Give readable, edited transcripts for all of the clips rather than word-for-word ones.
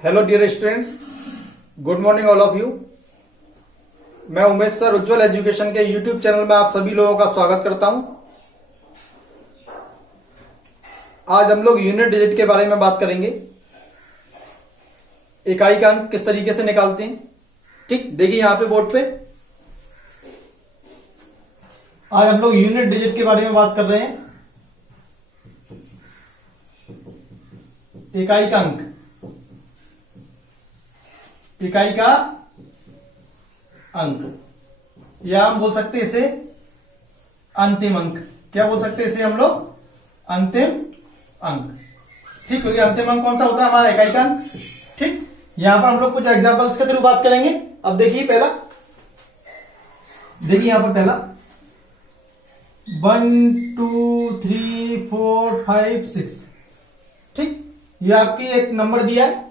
Hello dear students, good morning all of you. मैं Umesh sir Ujjwal education के YouTube channel में आप सभी लोगों का स्वागत करता हूं। आज हम लोग यूनिट डिजिट के बारे में बात करेंगे। इकाई का अंक किस तरीके से निकालते हैं। ठीक, देखिए यहां पे बोर्ड पे आज हम लोग यूनिट डिजिट के बारे में बात कर रहे हैं। इकाई का अंक, इकाई का अंक या हम बोल सकते हैं इसे अंतिम अंक। क्या बोल सकते हैं इसे हम लोग? अंतिम अंक। ठीक, क्योंकि अंतिम अंक कौन सा होता है? हमारा इकाई का अंक। ठीक, यहां पर हम लोग कुछ एग्जांपल्स के थ्रू बात करेंगे। अब देखिए पहला, देखिए यहां पर पहला 1 2 3 4 5 6। ठीक, ये आपकी एक नंबर दिया है।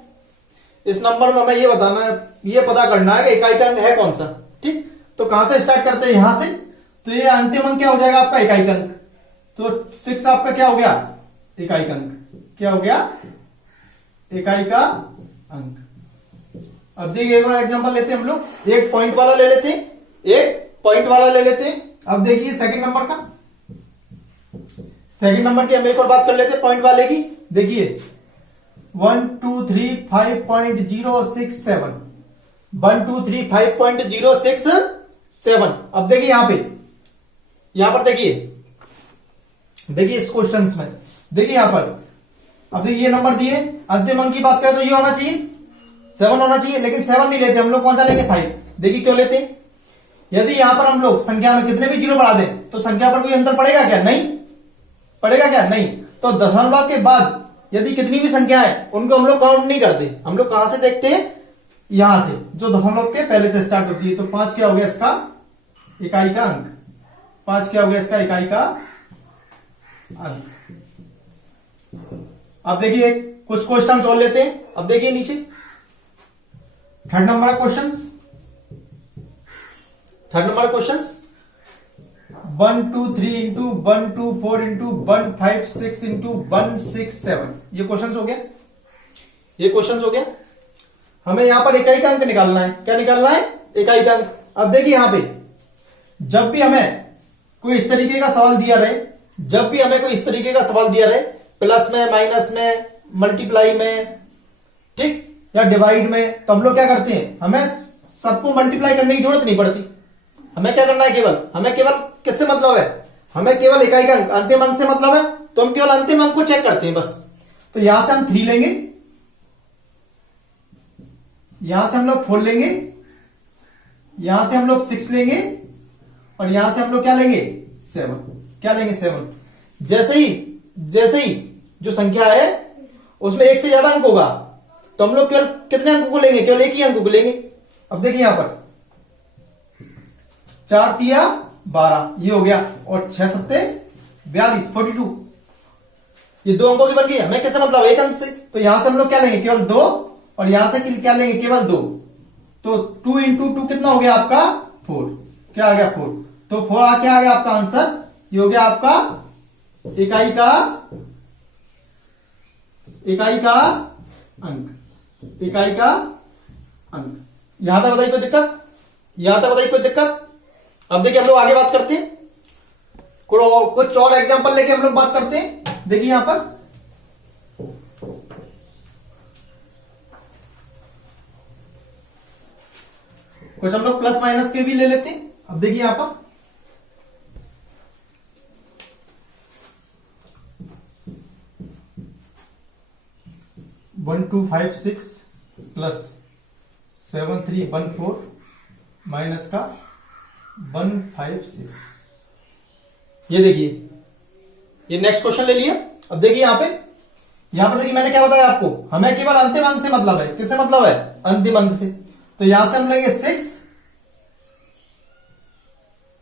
इस नंबर में हमें ये बताना है, ये पता करना है कि इकाई का अंक है कौन सा। ठीक, तो कहां से स्टार्ट करते हैं? यहां से। तो ये अंतिम अंक क्या हो जाएगा आपका? इकाई का अंक। तो 6 आपका क्या हो गया? इकाई का अंक। क्या हो गया? इकाई का अंक। अब देखिए एक और एग्जांपल लेते हैं हम लोग। एक पॉइंट वाला ले लेते हैं, एक पॉइंट वाला ले लेते हैं। अब देखिए सेकंड नंबर का, सेकंड नंबर की हम एक और बात कर लेते हैं पॉइंट वाले की। देखिए 1 2 3 5.067, 1 2 3 5.067। अब देखिए यहां पर देखिए इस क्वेश्चंस में देखिए यहां पर, अब देखिए ये नंबर दिए। अंतिम अंक की बात करें तो ये होना चाहिए 7 होना चाहिए, लेकिन 7 नहीं लेते हम लोग। कौन सा लेंगे? 5। देखिए क्यों लेते? यदि यहां पर हम लोग संख्या में कितने भी जीरो बढ़ा दें तो संख्या पर कोई अंतर पड़ेगा क्या? नहीं पड़ेगा। क्या? नहीं। तो दशमलव के बाद यदि कितनी भी संख्या है उनको हम लोग काउंट नहीं करते। हम लोग कहां से देखते हैं? यहां से, जो दशमलव के पहले से स्टार्ट होती है। तो 5 क्या हो गया इसका? इकाई का अंक। 5 क्या हो गया इसका? इकाई का अंक। अब देखिए कुछ क्वेश्चन और लेते हैं। अब देखिए नीचे third number question, 1 2 3 into 1 2 4 into 1 5 6 into 1 6 7। ये क्वेश्चन हो गया, ये क्वेश्चन हो गया। हमें यहां पर इकाई का अंक निकालना है। क्या निकालना है? इकाई का अंक। अब देखिए यहां पे जब भी हमें कोई इस तरीके का सवाल दिया रहे, जब भी हमें कोई इस तरीके का सवाल दिया रहे, प्लस में, माइनस में, मल्टीप्लाई में, ठीक, या डिवाइड में, तो हम लोग क्या करते हैं? हमें सबको मल्टीप्लाई करने की जरूरत नहीं पड़ती। हमें क्या करना है? हमें केवल किससे मतलब है? हमें केवल इकाई का अंक, अंतिम अंक से मतलब है। तो हम केवल अंतिम अंक को चेक करते हैं बस। तो यहां से हम 3 लेंगे, यहां से हम लोग 4 लेंगे, यहां से हम लोग 6 लेंगे, और यहां से हम लोग क्या लेंगे? 7। क्या लेंगे? 7। जैसे ही जो संख्या है उसमें एक से ज्यादा अंक होगा तो हम लोग केवल कितने अंकों को लेंगे? केवल एक ही अंक को लेंगे। अब देखिए यहां पर 4 तिया 12, ये हो गया, और 6 सत्ते 42, 42। ये 2 अंकों की बन गई। हमें किससे मतलब? एक अंक से। तो यहां से हम लोग क्या लेंगे? केवल 2, और यहां से क्या लेंगे? केवल 2। तो 2 इंटू 2 कितना हो गया आपका? 4। क्या आ गया? 4। तो 4 क्या आ गया आपका आंसर? ये हो गया आपका इकाई का अंक। इकाई का अंक। यहां तक बताइए कोई दिक्कत? यहां तक बताइए कोई दिक्कत? अब देखिए हम लोग आगे बात करते हैं, कुछ और एग्जांपल लेके हम लोग बात करते हैं। देखिए यहां पर कुछ हम लोग प्लस माइनस के भी ले लेते हैं। अब देखिए यहां पर 1 2 5 6 प्लस 7 3 1 4 माइनस का 1 5 6। ये देखिए, ये नेक्स्ट क्वेश्चन ले लिया। अब देखिए यहां पर देखिए मैंने क्या बताया आपको? हमें केवल अंतिम अंक से मतलब है। किससे मतलब है? अंतिम अंक से। तो यहां से हम लेंगे 6,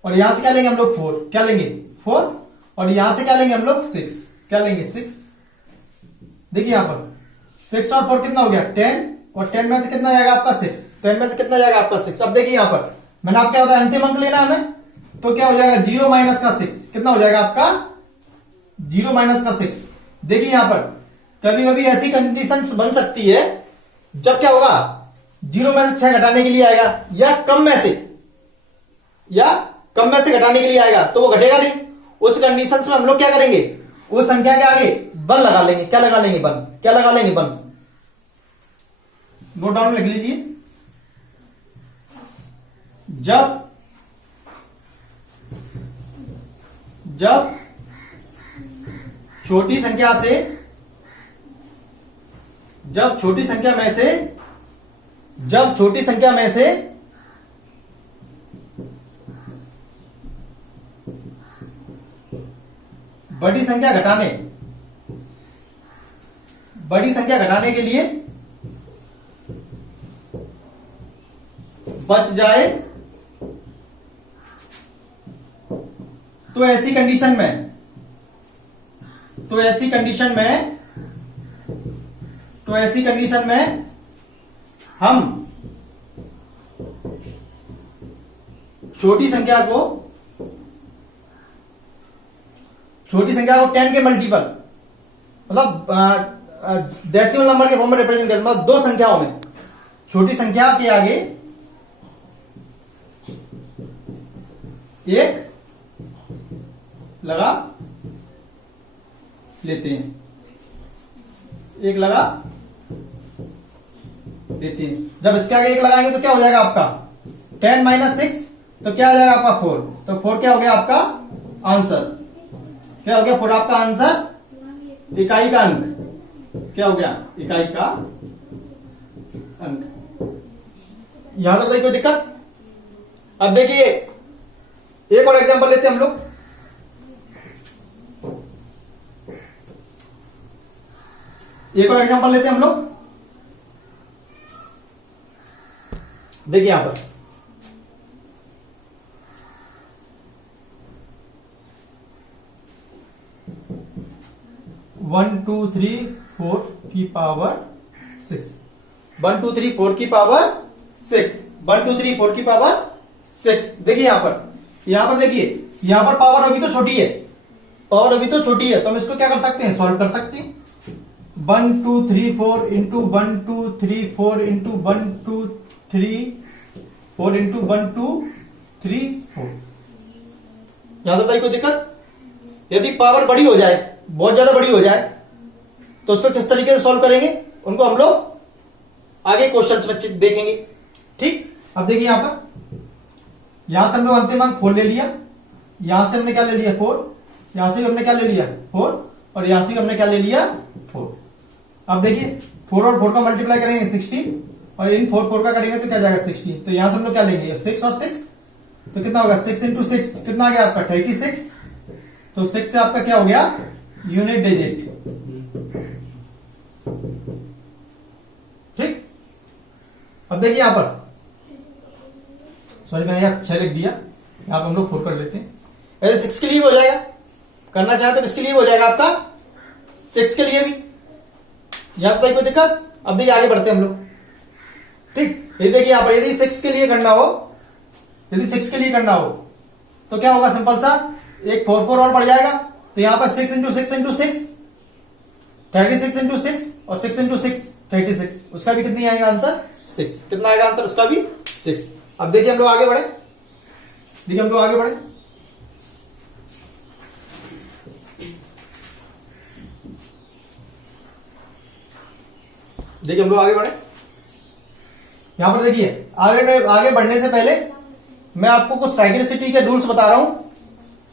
और यहां से क्या लेंगे हम लोग? 4। क्या लेंगे? 4। और यहां से क्या लेंगे हम लोग? 6। क्या लेंगे? 6। देखिए यहां पर 6 और 4 कितना हो गया? 10, और 10 में से कितना जाएगा आपका? 6। 10 में से कितना जाएगा आपका? 6। अब देखिए यहां पर मैंने आपको क्या बताया? अंतिम अंक लेना हमें। तो क्या हो जाएगा? 0 माइनस का 6 कितना हो जाएगा आपका? 0 माइनस का 6। देखिए यहां पर कभी कभी ऐसी कंडीशंस बन सकती है जब क्या होगा, 0 में से 6 घटाने के लिए आएगा, या कम में से घटाने के लिए आएगा, तो वो घटेगा नहीं। उस कंडीशन में हम लोग क्या करेंगे, उस संख्या के आगे 1 लगा लेंगे। क्या लगा लेंगे, 1। क्या लगा लेंगे, 1। नोट डाउन लिख लीजिए। जब छोटी संख्या में से बड़ी संख्या घटाने के लिए बच जाए, तो ऐसी कंडीशन में हम छोटी संख्या को 10 के मल्टीपल, मतलब डेसिमल नंबर के फॉर्म में रिप्रेजेंट करते, मतलब 2 संख्याओं में छोटी संख्या के आगे 1 लगा लेते हैं। जब इसके आगे 1 लगाएंगे तो क्या हो जाएगा आपका 10 - 6, तो क्या आ जाएगा आपका 4। तो 4 क्या हो गया आपका आंसर, क्या हो गया 4 आपका आंसर, इकाई का अंक। क्या हो गया, इकाई का अंक। यहां तक कोई दिक्कत? अब देखिए एक और एग्जांपल लेते हैं हम लोग। देखिए यहां पर 1 2 3 4 की पावर 6, 1 2 3 4 की पावर 6, 1 2 3 4 की पावर 6। देखिए यहां पर देखिए, यहां पर पावर अभी तो छोटी है, तो हम इसको क्या कर सकते हैं, सॉल्व कर सकते हैं। 1 2 3 4 इंटू 1 2 3 4 इंटू 1 2 3 4 इंटू 1 2 3 4। यहां तक भाई कोई दिक्कत? यदि पावर बड़ी हो जाए, बहुत ज्यादा बड़ी हो जाए, तो उसको किस तरीके से सॉल्व करेंगे, उनको हम लोग आगे क्वेश्चंस में देखेंगे। ठीक, अब देखिए यहां पर, यहां से हम लोग अंतिम अंक 4 ले लिया, यहां से हमने क्या ले लिया 4, यहां से भी हमने क्या ले लिया 4, और यहां से भी हमने क्या ले लिया 4। अब देखिए 4 और 4 का मल्टीप्लाई करेंगे 16, और इन 4 का करेंगे तो क्या जाएगा 16। तो यहां से हम लोग क्या लेंगे 6 और 6, तो कितना होगा 6 इंटू 6 कितना आ गया आपका 36। तो 6 से आपका क्या हो गया यूनिट डिजिट। ठीक, अब देखिए यहां पर, सॉरी मैंने यहां 6 लिख दिया, यहां पर हम लोग 4 कर लेते हैं। ऐसे 6 के लिए भी हो जाएगा, करना चाहे तो किसके लिए भी हो जाएगा आपका 6 के लिए भी। यहां पर कोई दिक्कत? अब देखिए आगे बढ़ते हैं हम लोग। ठीक, ये देखिए यहां पर यदि 6 के लिए करना हो, तो क्या होगा, सिंपल सा एक 4 और पड़ जाएगा, तो यहां पर 6 इंटू 6 इंटू 6 36 इंटू 6, और 6 इंटू 6 36, उसका भी कितनी आएगा आंसर 6। कितना आएगा आंसर उसका भी 6। अब देखिए हम लोग आगे बढ़े, यहां पर देखिए आगे बढ़ने से पहले मैं आपको कुछ साइक्लिसिटी के रूल्स बता रहा हूं।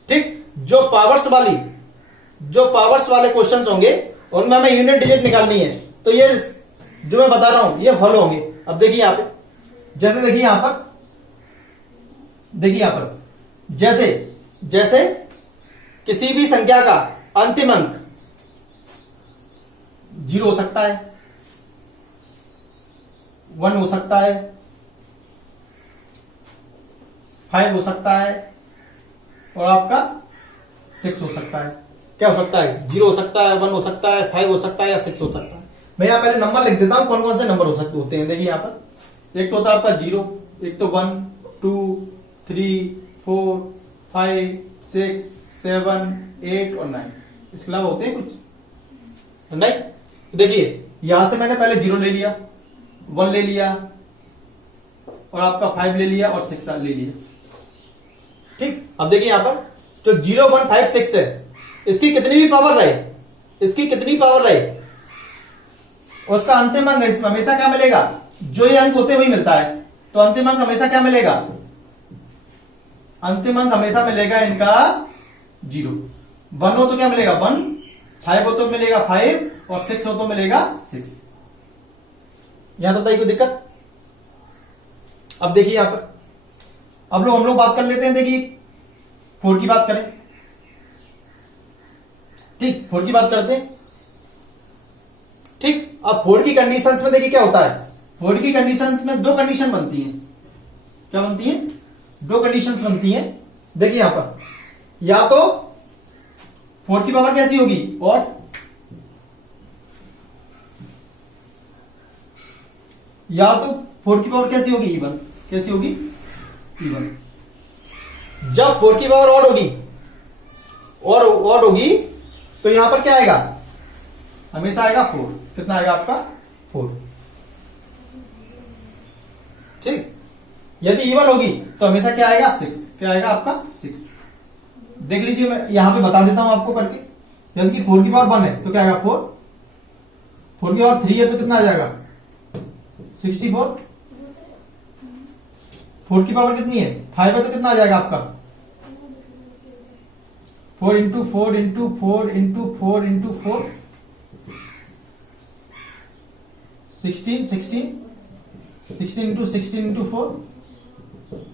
ठीक, जो पावर्स वाले क्वेश्चंस होंगे उनमें हमें यूनिट डिजिट निकालनी है, तो ये जो मैं बता रहा हूं ये फॉलो होंगे। अब देखिए यहां पे, जैसे देखिए यहां पर जैसे किसी भी संख्या का अंतिम अंक 0 हो सकता है, 1 हो सकता है, 5 हो सकता है, और आपका 6 हो सकता है। क्या हो सकता है, 0 हो सकता है, 1 हो सकता है, 5 हो सकता है, या 6 हो सकता है। मैं यहां पहले नंबर लिख देता हूं, कौन कौन से नंबर होते हैं। देखिए यहां पर एक तो होता है आपका 0, एक तो 1 2 3 4 5 6 7 8 और 9, इसके अलावा होते हैं कुछ नहीं। देखिए यहां से मैंने पहले 0 ले लिया, 1 ले लिया और आपका 5 ले लिया और 6 ले लिया। ठीक, अब देखिए यहां पर जो 0 1 5 6 है, इसकी कितनी भी पावर रहे, इसकी कितनी पावर रहे, उसका अंतिम अंक इसमें हमेशा क्या मिलेगा, जो ये अंक होते हैं वही मिलता है। तो अंतिम अंक हमेशा क्या मिलेगा, अंतिम अंक हमेशा मिलेगा इनका 0। 1 हो तो क्या मिलेगा 1, 5 हो तो मिलेगा 5 और 6 हो तो मिलेगा 6। यहां तो बताइए कोई दिक्कत। अब देखिए यहां पर अब हम लोग बात कर लेते हैं, देखिए 4 की बात करें। ठीक, 4 की बात करते हैं। ठीक, अब 4 की कंडीशंस में देखिए क्या होता है, 4 की कंडीशंस में 2 कंडीशन बनती हैं। क्या बनती है, 2 कंडीशंस बनती हैं। देखिए यहां पर या तो 4 की पावर कैसी होगी, और या तो 4 की पावर कैसी होगी, इवन। कैसी होगी, इवन। जब 4 की पावर ऑड होगी और ऑड होगी तो यहां पर क्या आएगा, हमेशा आएगा 4। कितना आएगा आपका 4। ठीक, यदि इवन होगी तो हमेशा क्या आएगा 6। क्या आएगा आपका 6। देख लीजिए, मैं यहां पे बता देता हूं आपको करके। यदि 4 की पावर 1 है तो क्या आएगा 4, 4 की पावर 3 है तो कितना आ जाएगा 64, 4 की पावर कितनी है 5 है तो कितना आ जाएगा आपका 4 into 4 into 4 into 4 into 4 16 16 16 into 16 into 4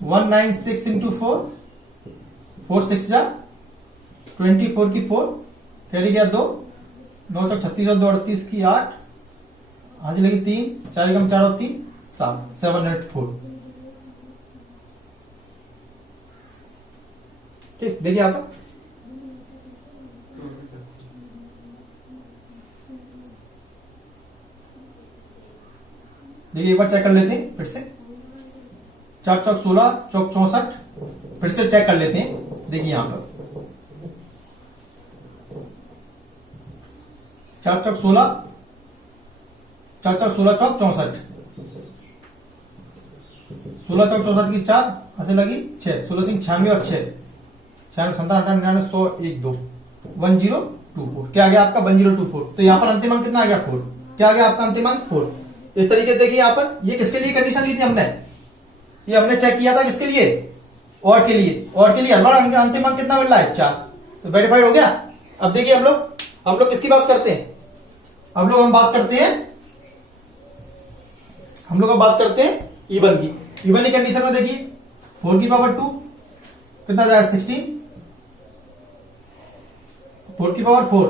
196 into 4 4 6 जा 24 की 4 कैरी गया 2 9 चौक 36 और 2 38 की 8 हाजी लगी 3 4 कम 4 और 3 7 704। ठीक, देखिए आप देखिए एक बार चेक कर लेते हैं फिर से। 4 चौक 16 चौक 64 फिर से चेक कर लेते हैं। देखिए यहां पर 4 चौक 16 4 चौक 16 चौक 64 16 चौक 64 की 4 ऐसे लगी 6 16 3 96 और 6 96 97 98 100 1 2 1024। क्या आ गया आपका 1024। तो यहां पर अंतिम अंक कितना आ गया 4। क्या आ गया आपका अंतिम अंक 4। इस तरीके से देखिए यहां पर ये किसके लिए कंडीशन ली थी हमने, ये हमने चेक किया था किसके लिए, और के लिए। और के लिए हमारा अंतिम अंक कितना मिल रहा है 4। तो वेरीफाइड हो गया। अब देखिए हम लोग किसकी बात करते हैं, हम बात करते हैं इवन की। इवन की कंडीशन में देखिए 4 की पावर 2 कितना जाएगा 16, 4 की पावर 4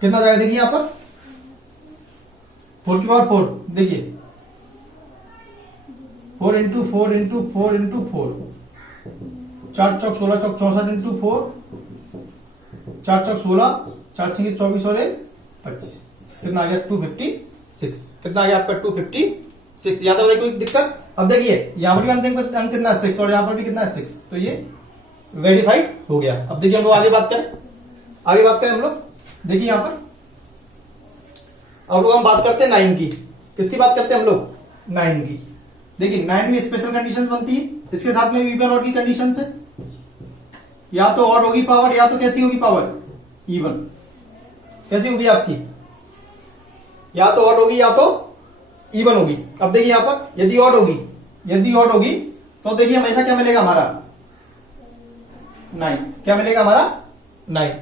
कितना जाएगा, देखिए यहां पर 4 की पावर 4 देखिए 4 इंटू 4 इंटू 4 इंटू 4 4 चौक 16 चौक 64 इंटू 4 4 चौक 16 4 6 24 और 25 कितना आ गया 256। कितना आ गया आपका 256। यहां तक कोई दिक्कत। अब देखिए यहां पर भी अंक कितना है 6 और यहां पर भी कितना है 6। तो ये वेरीफाइड हो गया। अब देखिए हम लोग आगे बात करें हम लोग। देखिए यहां पर अब लोग हम बात करते हैं 9 की। किसकी बात करते हैं हम लोग 9 की। देखिए 9 में स्पेशल कंडीशन बनती है, इसके साथ में इवन ऑड की कंडीशन है। या तो ऑड होगी पावर या तो कैसी होगी पावर इवन। कैसी होगी आपकी, या तो ऑड होगी या तो इवन होगी। अब देखिए यहां पर यदि ऑड होगी तो देखिए हमेशा क्या मिलेगा हमारा 9। क्या मिलेगा हमारा 9।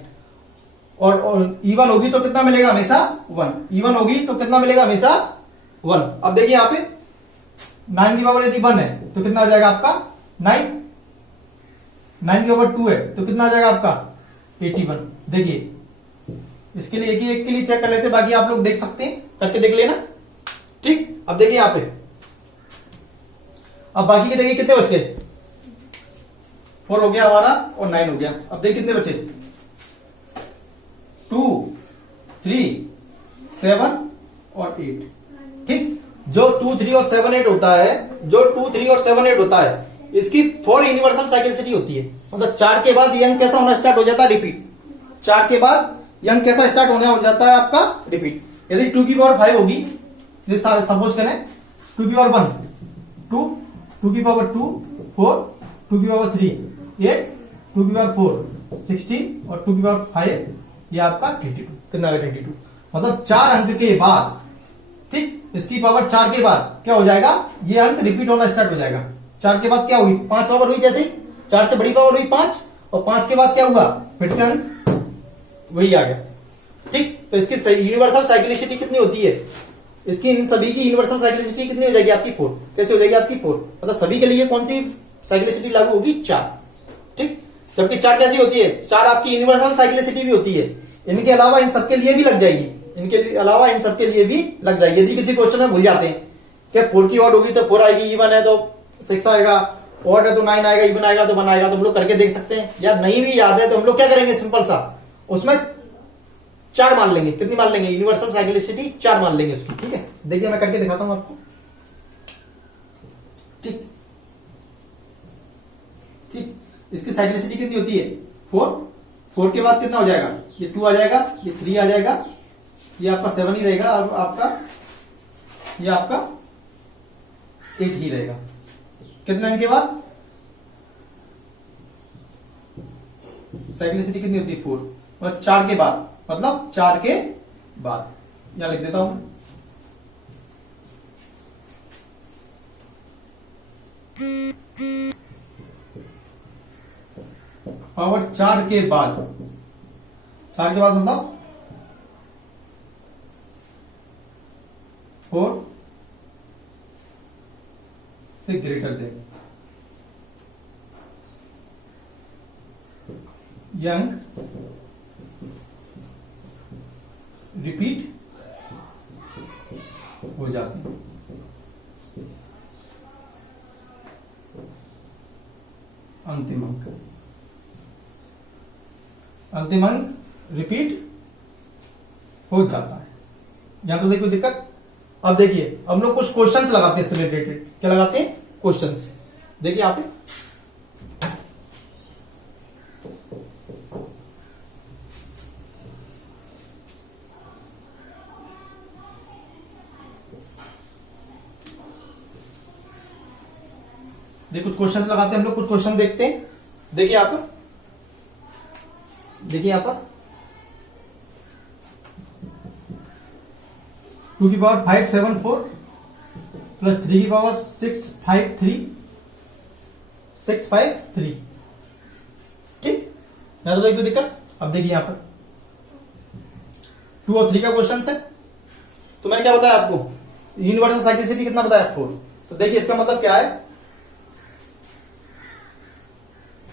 और इवन होगी तो कितना मिलेगा हमेशा 1। इवन होगी तो कितना मिलेगा हमेशा 1। अब देखिए यहां पे 9 की पावर यदि 1 है तो कितना आ जाएगा आपका 9। 9 की पावर 2 है तो कितना आ जाएगा आपका 81। देखिए इसके लिए एक के लिए चेक कर लेते, बाकी आप लोग देख सकते हैं, करके देख लेना। ठीक, अब देखिए यहां पे अब बाकी के देखिए कितने बच गए 4 हो गया हमारा और 9 हो गया। अब देखिए कितने बचे 2 3 7 और 8। ठीक, जो 2 3 और 7 8 होता है, जो 2 3 और 7 8 होता है इसकी 4 यूनिवर्सल साइक्लिसिटी होती है। मतलब 4 के बाद यंग कैसा होना स्टार्ट हो जाता है रिपीट। 4 के बाद यंग कैसा स्टार्ट होने हो जाता है आपका रिपीट। यदि 2 की पावर 5 होगी सपोज करें 2 की पावर 1 2, 2 की पावर 2 4, 2 की पावर 3 8, 2 की पावर 4 16 और 2 की पावर 5 ये आपका 32। कितना 32? मतलब 4 अंक के बाद, ठीक, इसकी पावर 4 के बाद क्या हो जाएगा, ये अंक रिपीट होना स्टार्ट हो जाएगा। 4 के बाद क्या हुई, 5 पावर हुई, जैसे 4 से बड़ी पावर हुई 5 और 5 के बाद क्या हुआ, फिर से अंक वही आ गया। ठीक, तो इसकी यूनिवर्सल साइक्लिसिटी कितनी होती है, इसकी इन सभी की यूनिवर्सल साइक्लिसिटी कितनी हो जाएगी आपकी 4। कैसे हो जाएगी आपकी 4, मतलब सभी के लिए कौन सी साइक्लिसिटी लागू होगी, 4। ठीक, जबकि 4 कैसी होती है, 4 आपकी यूनिवर्सल साइक्लिसिटी भी होती है। इनके अलावा इन सबके लिए भी लग जाएगी, इनके अलावा इन सबके लिए भी लग जाएगी। यदि किसी क्वेश्चन में भूल जाते हैं कि 4 की ऑड होगी तो 4 आएगी, इवन है तो 6 आएगा, ऑड है तो 9 आएगा, इवन आएगा तो 1 आएगा, तो हम लोग करके देख सकते हैं। या नहीं भी याद है तो हम लोग क्या करेंगे, सिंपल सा उसमें 4 मान लेंगे। कितनी मान लेंगे, यूनिवर्सल साइक्लिसिटी 4 मान लेंगे उसकी। ठीक है, देखिए मैं करके दिखाता हूं आपको। ठीक ठीक, इसकी साइक्लिसिटी कितनी होती है 4। 4 के बाद कितना हो जाएगा, ये 2 आ जाएगा, ये 3 आ जाएगा, ये आपका 7 ही रहेगा, और आपका ये आपका 8 ही रहेगा। कितने इनके बाद साइक्लिसिटी कितनी होती है 4, मतलब 4 के बाद, मतलब 4 के बाद। यहां लिख देता हूं, पावर 4 के बाद, 4 के बाद मतलब 4 से ग्रेटर देन, ये अंक रिपीट हो जाते हैं। अंतिम अंक रिपीट हो जाता है। यहां तो देखो दिक्कत। अब देखिए हम लोग कुछ क्वेश्चंस लगाते हैं इससे रिलेटेड। क्या लगाते हैं, क्वेश्चंस। देखिए यहां पे देखिए कुछ क्वेश्चंस लगाते हैं हम लोग, कुछ क्वेश्चन देखते हैं। देखिए यहां पर, देखिए यहां पर 2 की पावर 574 प्लस 3 की पावर 653 ठीक, यहां तो कोई दिक्कत। अब देखिए यहां पर 2 और 3 का क्वेश्चन है, तो मैंने क्या बताया आपको, यूनिवर्सल साइक्लिसिटी कितना बताया 4। तो देखिए इसका मतलब क्या है,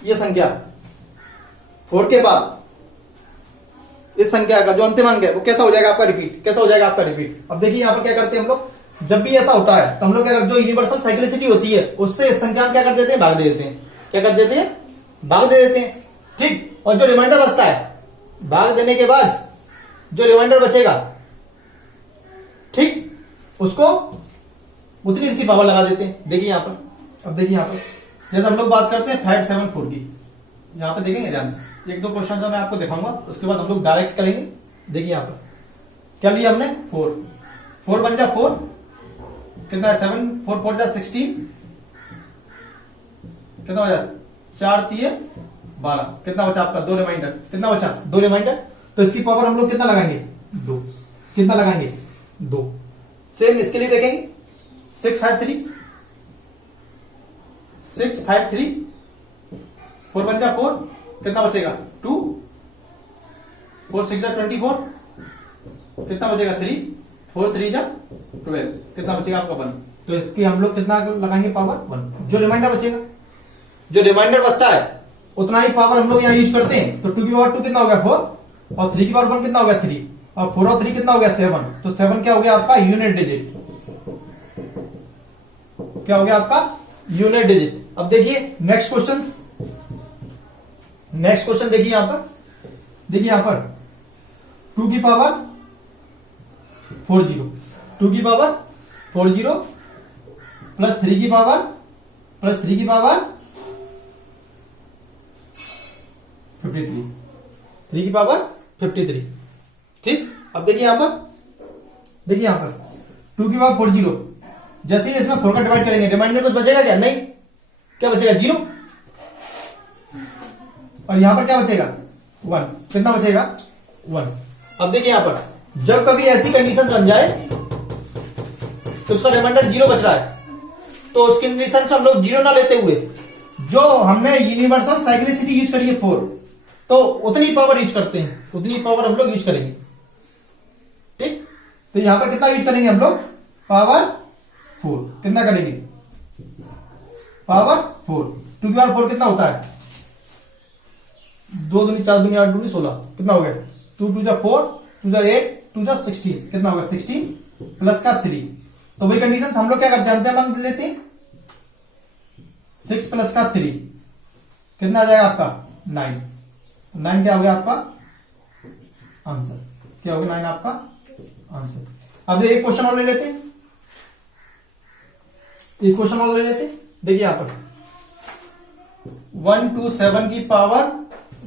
ये संख्या 4 के बाद इस संख्या का जो अंतिम अंक है वो कैसा हो जाएगा आपका रिपीट, कैसा हो जाएगा आपका रिपीट। अब देखिए यहां पर क्या करते हैं हम लोग, जब भी ऐसा होता है तो हम लोग क्या करते हैं, जो यूनिवर्सल साइक्लिसिटी होती है उससे इस संख्या में क्या कर देते हैं, भाग दे देते हैं। क्या कर देते हैं, भाग दे देते हैं। ठीक, और जो रिमाइंडर बचता है, भाग देने के बाद जो रिमाइंडर बचेगा, ठीक, उसको उतनी इसकी पावर लगा देते हैं। देखिए यहां पर, अब देखिए यहां पर जैसे हम लोग बात करते हैं 574 की, यहां पे देखेंगे ध्यान से, 1-2 क्वेश्चन मैं आपको दिखाऊंगा, उसके बाद हम लोग डायरेक्ट करेंगे। देखिए यहां पर क्या लिया हमने, 4 बन जा 4, कितना है 7, 4 4 जा 16, कितना हो जाए 4 3 12, कितना बचा आपका 2 रिमाइंडर, कितना बचा 2 रिमाइंडर। तो इसकी पावर हम लोग कितना लगाएंगे 2, कितना लगाएंगे 2। सेम इसके लिए देखेंगे 653 4 बन जा 4, कितना बचेगा 2, 4 6 जा 24, कितना बचेगा 3, 4 3 जा 12, कितना बचेगा आपका 1। तो इसकी हम लोग कितना लगाएंगे पावर 1। जो रिमाइंडर बचेगा, जो रिमाइंडर बचता है उतना ही पावर हम लोग यहां यूज करते हैं। तो 2 की पावर 2 कितना हो गया 4, और 3 की पावर 1 कितना हो गया 3, और 4 और 3 कितना हो गया 7। तो 7 क्या हो गया आपका यूनिट डिजिट, क्या हो गया आपका यूनिट डिजिट। अब देखिए नेक्स्ट क्वेश्चन, नेक्स्ट क्वेश्चन देखिए यहां पर, देखिए यहां पर 2 की पावर 40, 2 की पावर 40 प्लस 3 की पावर 53, 3 की पावर 53। ठीक, अब देखिए यहां पर, देखिए यहां पर 2 की पावर 40। जैसे ही इसमें 4 का डिवाइड करेंगे रिमाइंडर कुछ बचेगा क्या? नहीं। क्या बचेगा? 0। और यहां पर क्या बचेगा? 1। कितना बचेगा? 1। अब देखिए यहां पर जब कभी ऐसी कंडीशन बन जाए तो उसका रिमाइंडर 0 बच रहा है, तो उस कंडीशन से हम लोग 0 ना लेते हुए जो हमने यूनिवर्सल साइक्लिसिटी यूज करी है 4, तो उतनी पावर यूज करते हैं, उतनी पावर हम लोग यूज करेंगे। ठीक, तो यहां पर कितना यूज करेंगे हम लोग? पावर 4। कितना करेंगे? पावर 4। 2 की पावर 4 कितना होता है? 2 दूनी 4 दूनी 8 दूनी 16। कितना हो गया? 2 2 जा 4, 2 जा 8, 2 जा 16। कितना होगा? 16 प्लस का 3। तो वही कंडीशन हम लोग क्या करते हैं? अंतिम लेते हैं 6 प्लस का 3। कितना आ जाएगा आपका? 9। 9 क्या हो गया आपका आंसर? क्या हो गया 9 आपका आंसर? अब एक क्वेश्चन और ले लेते हैं, एक क्वेश्चन और ले लेते हैं। देखिए यहां पर 127 की पावर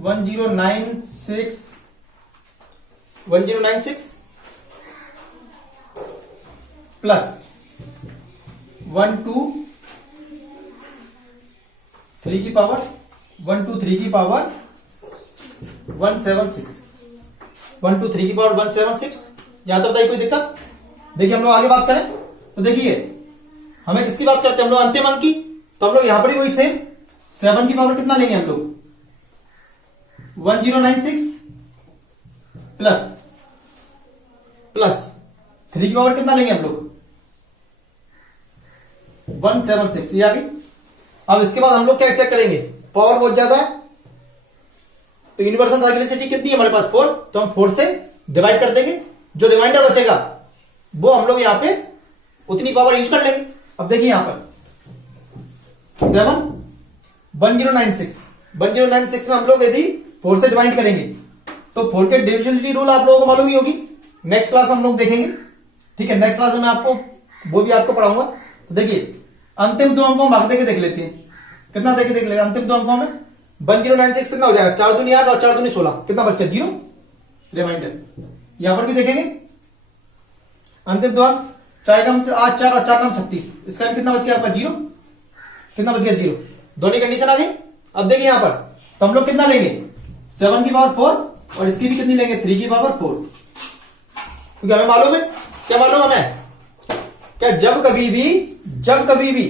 1096 प्लस 123 की पावर 123 की पावर 176। 123 की पावर 176। यहां तक बताइए कोई दिक्कत? देखिए हम लोग आगे बात करें तो देखिए हमें किसकी बात करते हैं हम लोग? अंतिम अंक की। तो हम लोग यहां पर ही वही सेम 7 की पावर कितना लेंगे हम लोग? 1096 प्लस 3 की पावर कितना लेंगे हम लोग? 176। ये आ गई। अब इसके बाद हम लोग क्या चेक करेंगे? पावर बहुत ज्यादा है तो यूनिवर्सल साइक्लिसिटी कितनी है हमारे पास? 4। तो हम 4 से डिवाइड कर देंगे, जो रिमाइंडर बचेगा वो हम लोग यहां पे उतनी पावर यूज कर लेंगे। अब देखिए यहां पर 7 1096 में हम लोग यदि 4 से डिवाइड करेंगे तो 4 के डिविजिबिलिटी रूल आप लोगों को मालूम ही होगी, नेक्स्ट क्लास में हम लोग देखेंगे। ठीक है, नेक्स्ट क्लास में मैं आपको वो भी आपको पढ़ाऊंगा। तो देखिए अंतिम 2 अंकों में भाग देके देख लेते हैं। कितना देख लेते हैं? अंतिम 2 अंकों में 1096 कितना हो जाएगा? 4 दूनी 8 और 4 दूनी 16। कितना बच गया? 0 रिमाइंडर। यहां पर भी देखेंगे अंतिम 2 अंक 4 का 8 4 और 4 नाम 36। इसका कितना बच गया आपका? 0। कितना बच गया? 0। दोनों कंडीशन आ गई। अब देखिए यहां पर तो हम लोग कितना लेंगे? 7 की पावर 4 और इसकी भी कितनी लेंगे? 3 की पावर 4। क्योंकि हमें मालूम है, क्या मालूम हमें? क्या जब कभी भी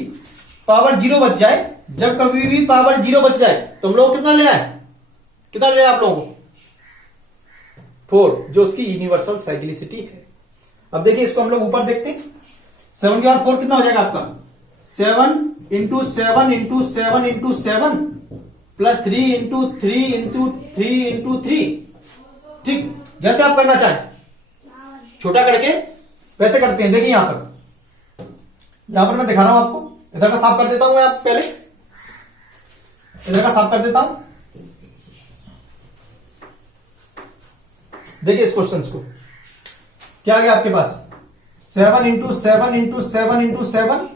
पावर 0 बच जाए, जब कभी भी पावर 0 बच जाए तो हम लोग कितना लेना है? कितना लेना है आप लोगों को? 4, जो उसकी यूनिवर्सल साइक्लिसिटी है। अब देखिए इसको हम लोग ऊपर देखते हैं। 7 की पावर 4 कितना हो जाएगा आपका? 7 into 7 into 7 into 7 plus 3 into 3 into 3 into 3। ठीक, जैसे आप करना चाहें, छोटा करके वैसे करते हैं। देखिए यहां पर मैं दिखा रहा हूं आपको। इधर का साफ कर देता हूं मैं, आप पहले इधर का साफ कर देता हूं। देखिए इस क्वेश्चन को क्या आ गया आपके पास? 7 into 7 into 7 into 7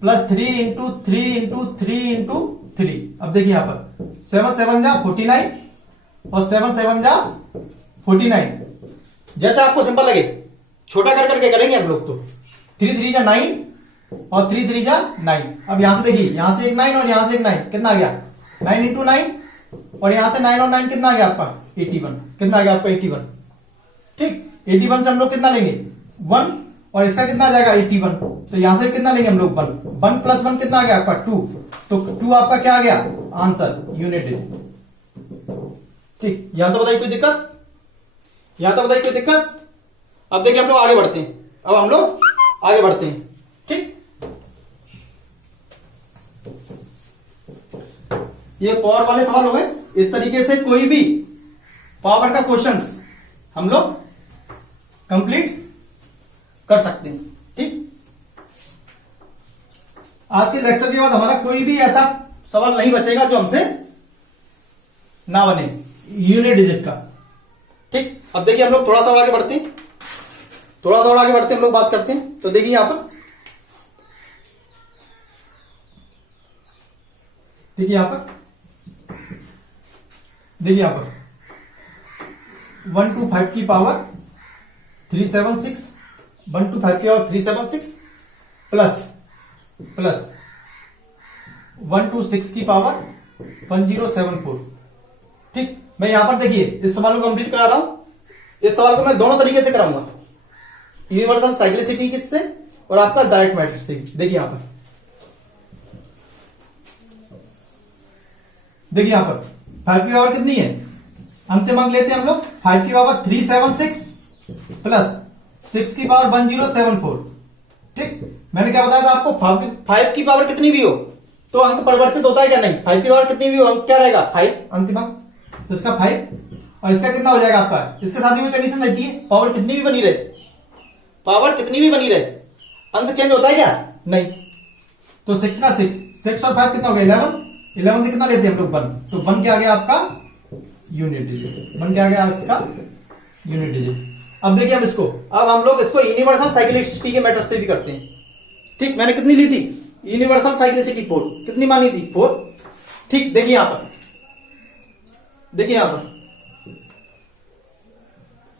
plus 3 into 3 into 3 into 3। अब देखिए यहां पर 7 7 जा 49 और 7 7 जा 49। जैसे आपको सिंपल लगे छोटा कर करके करेंगे हम लोग। तो 3 3 जा 9 और 3 3 जा 9। अब यहां से देखिए, यहां से एक 9 और यहां से एक 9। कितना आ गया? 9 इंटू 9 और यहां से 9 और 9 कितना आ गया आपका? 81। कितना आ गया आपका? 81। ठीक, 81 से हम लोग कितना लेंगे? 1 और इसका कितना आ जाएगा? 81। तो यहां से कितना लेंगे हम लोग? 1 प्लस 1 कितना आ गया आपका? 2। तो 2 आपका क्या आ गया? Answer, unit digit. ठीक, यहां तो बताइए कोई दिक्कत? यहां तो बताइए कोई दिक्कत? अब देखिए हम लोग आगे बढ़ते हैं। अब हम लोग आगे बढ़ते हैं। ठीक, ये पावर वाले सवाल हो गए। इस तरीके से कोई भी पावर का क्वेश्चंस हम लोग कंप्लीट कर सकते हैं। ठीक, आज के लेक्चर के बाद हमारा कोई भी ऐसा सवाल नहीं बचेगा जो हमसे ना बने यूनिट डिजिट का। ठीक, अब देखिए हम लोग थोड़ा सा आगे बढ़ते हैं, थोड़ा सा आगे बढ़ते हैं, हम लोग बात करते हैं। तो देखिए यहां पर, देखिए यहां पर 125 की पावर 376 1 2 5 की पावर 376 प्लस 1 2 6 की पावर 1074। ठीक, मैं यहां पर देखिए इस सवाल को कंप्लीट करा रहा हूं। इस सवाल को मैं दोनों तरीके से कराऊंगा, यूनिवर्सल साइक्लिसिटी किससे और आपका डायरेक्ट मैट्रिक्स से। देखिए यहां पर, देखिए यहां पर 5 की पावर कितनी है, अंतिम अंक लेते हैं हम लोग 5 की पावर 376 प्लस 6 की पावर 1074। ठीक, मैंने क्या बताया था आपको, 5 की पावर कितनी भी हो तो अंक परिवर्तित होता है क्या, नहीं। 5 की पावर कितनी भी हो अंक क्या रहेगा 5 अंतिम अंक, तो इसका 5 और इसका कितना हो जाएगा आपका, इसके साथ भी कंडीशन रहती है, पावर कितनी भी बनी रहे, पावर कितनी भी बनी रहे, अंक चेंज होता है क्या, नहीं। तो 6 का 6 और 5 कितना हो गया 11 से कितना लेते हैं हम लोग 1, तो 1 क्या आ गया आपका यूनिट डिजिट, 1 क्या आ गया इसका यूनिट डिजिट। अब देखिए हम इसको, अब हम लोग इसको यूनिवर्सल साइक्लिसिटी के मेथड से भी करते हैं। ठीक, मैंने कितनी ली थी यूनिवर्सल साइक्लिसिटी 4, कितनी मानी थी 4। ठीक, देखिए यहां पर, देखिए यहां पर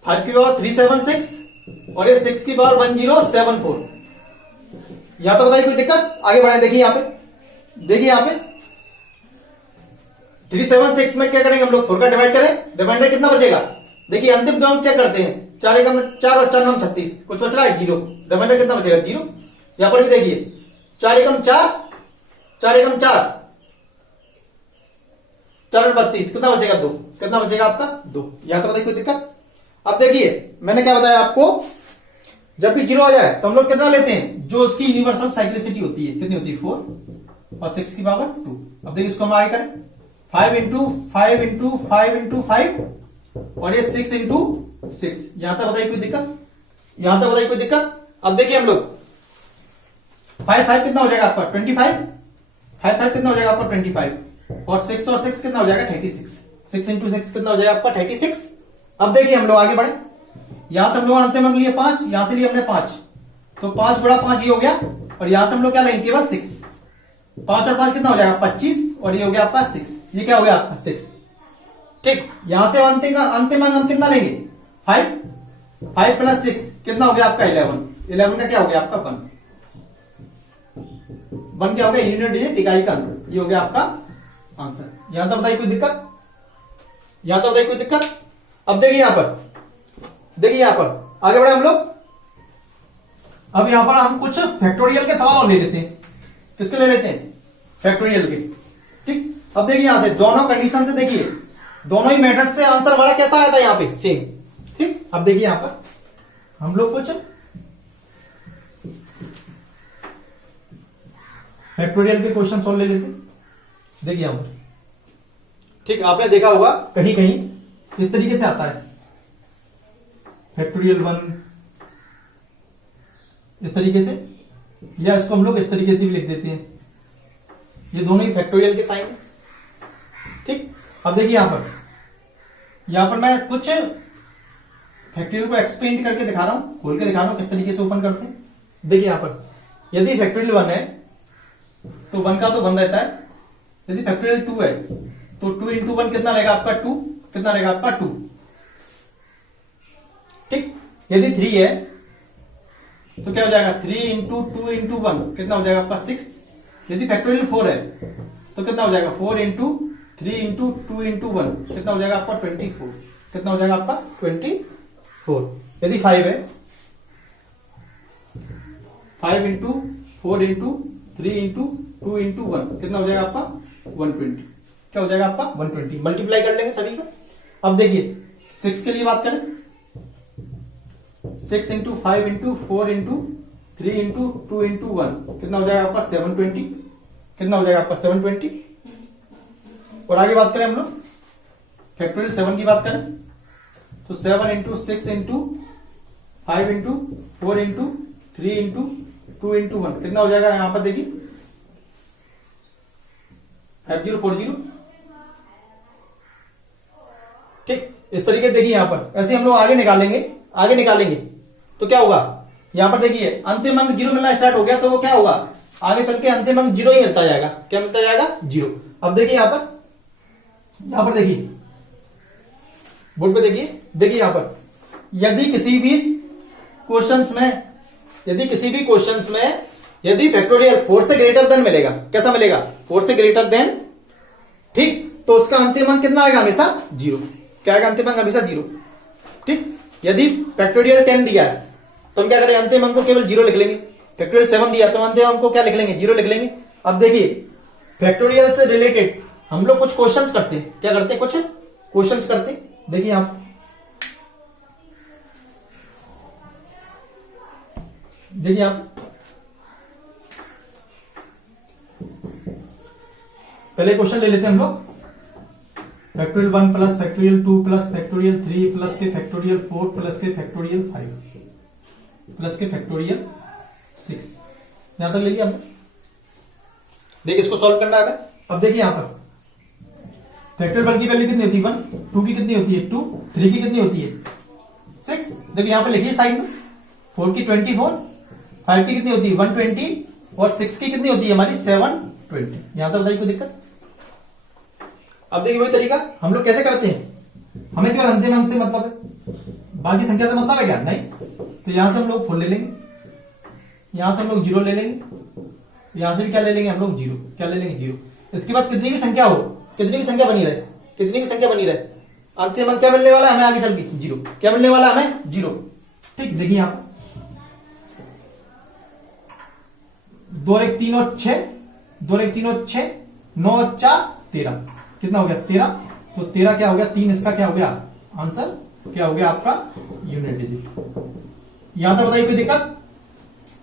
5 की पावर 376 और ये 6 की पावर 1074। यहां तो बताइए कोई दिक्कत, आगे बढ़ाएं। देखिए यहां पे, देखिए यहां पे 376 में क्या करेंगे हम लोग, 4 का डिवाइड करें, रिमाइंडर कितना बचेगा। देखिए अंतिम दो अंक चेक करते हैं, 4 एकम 4 और 4 9 36, कुछ बच रहा है 0, रिमाइंडर कितना बचेगा 0। यहां पर भी देखिए 4 एकम 4 4 एकम 4 4 और 32, कितना बचेगा 2, कितना बचेगा आपका 2। यहां तो बताइए कोई दिक्कत। अब देखिए मैंने क्या बताया आपको, जब भी 0 आ जाए तो हम लोग कितना लेते हैं, जो उसकी यूनिवर्सल साइक्लिसिटी होती है, कितनी होती है 4 और 6 की पावर 2। अब देखिए इसको हम आगे करें, 5 इंटू 5 इंटू 5 इंटू 5 और ये 6 इंटू 6। यहां तक बताइए कोई दिक्कत, यहां तक बताइए कोई दिक्कत। अब देखिए हम लोग 5 कितना हो जाएगा आपका 25, 5 कितना हो जाएगा आपका 25 और 6 कितना हो जाएगा 36, 6 इंटू 6 कितना हो जाएगा आपका 36। अब देखिए हम लोग आगे बढ़े, यहां से हम लोग अंतिम अंक लिए 5, यहां से लिए हमने 5, तो 5 गुणा 5 ये हो गया, और यहां से हम लोग क्या लेंगे केवल 6, 5 और 5 कितना हो जाएगा 25 और ये हो गया आपका 6, ये क्या हो गया आपका 6। ठीक, यहां से अंतिम अंक हम कितना लेंगे 5 प्लस 6 कितना हो गया आपका 11 का क्या हो गया आपका 1 क्या हो गया यूनिट डिजिट इकाई का अंक, ये हो गया आपका आंसर। यहां तक बताइए कोई दिक्कत, यहां तक बताइए कोई दिक्कत। अब देखिए यहां पर, देखिए यहां पर आगे बढ़े हम लोग। अब यहां पर हम कुछ फैक्टोरियल के सवाल ले लेते हैं, किसके ले लेते हैं फैक्टोरियल के। ठीक, अब देखिए यहां से दोनों कंडीशन से, देखिए दोनों ही मेथड से आंसर हमारा कैसा आया था यहां पे सेम। ठीक, अब देखिए यहां पर हम लोग कुछ फैक्टोरियल के क्वेश्चन सॉल्व ले लेते हैं। देखिए यहां पर, ठीक, आपने देखा होगा कहीं कहीं इस तरीके से आता है फैक्टोरियल 1 इस तरीके से, या इसको हम लोग इस तरीके से भी लिख देते हैं, ये दोनों ही फैक्टोरियल के साइन है। ठीक, अब देखिए यहां पर मैं कुछ फैक्टोरियल को एक्सपेंड करके दिखा रहा हूं, खोल के दिखा रहा हूं किस तरीके से ओपन करते हैं। देखिए यहां पर यदि फैक्टोरियल 1 है तो 1 का तो 1 रहता है, यदि फैक्टोरियल 2 है तो 2 इंटू 1 कितना रहेगा आपका 2, कितना रहेगा आपका 2। ठीक, यदि 3 है तो क्या हो जाएगा 3 इंटू 2 इंटू 1 कितना हो जाएगा आपका 6। यदि फैक्टोरियल 4 है तो कितना हो जाएगा 4 इंटू 3 इंटू 2 इंटू 1 कितना हो जाएगा आपका 24, कितना हो जाएगा आपका 24। यदि 5 है 5 इंटू 4 इंटू 3 इंटू 2 इंटू 1 कितना हो जाएगा आपका 120, क्या हो जाएगा आपका 120। मल्टीप्लाई कर लेंगे सभी का। अब देखिए 6 के लिए बात करें, 6 into 5 into 4 into 3 into 2 into 1 कितना हो जाएगा आपका 720, कितना हो जाएगा आपका 720। और आगे बात करें हम लोग फैक्टोरियल 7 की बात करें तो 7 into 6 into 5 into 4 into 3 into 2 into 1 कितना हो जाएगा यहां पर देखिए 5040। ठीक, इस तरीके से देखिए यहां पर ऐसे हम लोग आगे निकालेंगे तो क्या होगा, यहां पर देखिए अंतिम अंक 0 मिलना स्टार्ट हो गया तो वो क्या होगा आगे चल के अंतिम अंक 0 ही मिलता जाएगा, क्या मिलता जाएगा 0। अब देखिए यहां पर देखिए बोर्ड पे देखिए यहां पर यदि किसी भी क्वेश्चंस में यदि किसी भी क्वेश्चंस में यदि फैक्टोरियल 4 से ग्रेटर देन मिलेगा, कैसा मिलेगा, 4 से ग्रेटर देन, ठीक, तो उसका अंतिम अंक कितना आएगा, हमेशा 0। क्या आएगा अंतिम अंक, हमेशा 0। ठीक, यदि फैक्टोरियल 10 दिया है तो हम क्या करेंगे, अंतिम अंक को केवल 0 लिख लेंगे। फैक्टोरियल 7 दिया तो अंतिम अंक को क्या लिख लेंगे, 0 लिख लेंगे। अब देखिए फैक्टोरियल से रिलेटेड हम लोग कुछ क्वेश्चंस करते हैं, क्या करते हैं, कुछ क्वेश्चंस करते हैं। देखिए आप, देखिए आप, पहले क्वेश्चन ले लेते हैं हम लोग, factorial 1 plus factorial 2 plus factorial 3 plus के फैक्टोरियल 4 प्लस के फैक्टोरियल 5 प्लस के फैक्टोरियल 6, यहां तक ले लिया हमने। देखिए इसको सॉल्व करना है हमें। अब देखिए यहां पर फैक्टोरियल 1 की वैल्यू कितनी होती है, 1, 2 की कितनी होती है 2, 3 की कितनी होती है 6। देखिए यहां पर लिखिए साइड में, 4 की 24, 5 की कितनी होती है 120 और 6 की कितनी होती है हमारी 720। यहां तक बताइए कोई दिक्कत। अब देखिए वही तरीका हम लोग कैसे करते हैं, हमें केवल अंतिम अंक से मतलब है, बाकी संख्या से मतलब है क्या, नहीं। तो यहां से हम लोग 4 ले लेंगे, यहां से हम लोग 0 ले लेंगे, यहां से भी क्या ले लेंगे हम लोग 0, क्या ले लेंगे 0। इसके बाद कितनी भी संख्या हो, कितनी भी संख्या बनी रहे, कितनी भी संख्या बनी रहे, अंतिम अंक क्या मिलने वाला है हमें आगे चल के 0, क्या मिलने वाला है हमें 0। ठीक, देखिए यहां पर 2 और 1 3 और 6, 2 और 1 3 और 6, 9 और 4 13, कितना हो गया 13। तो 13 क्या हो गया, 3 इसका क्या हो गया आंसर, क्या हो गया आपका यूनिट डिजिट। यहां तक बताइए कोई दिक्कत।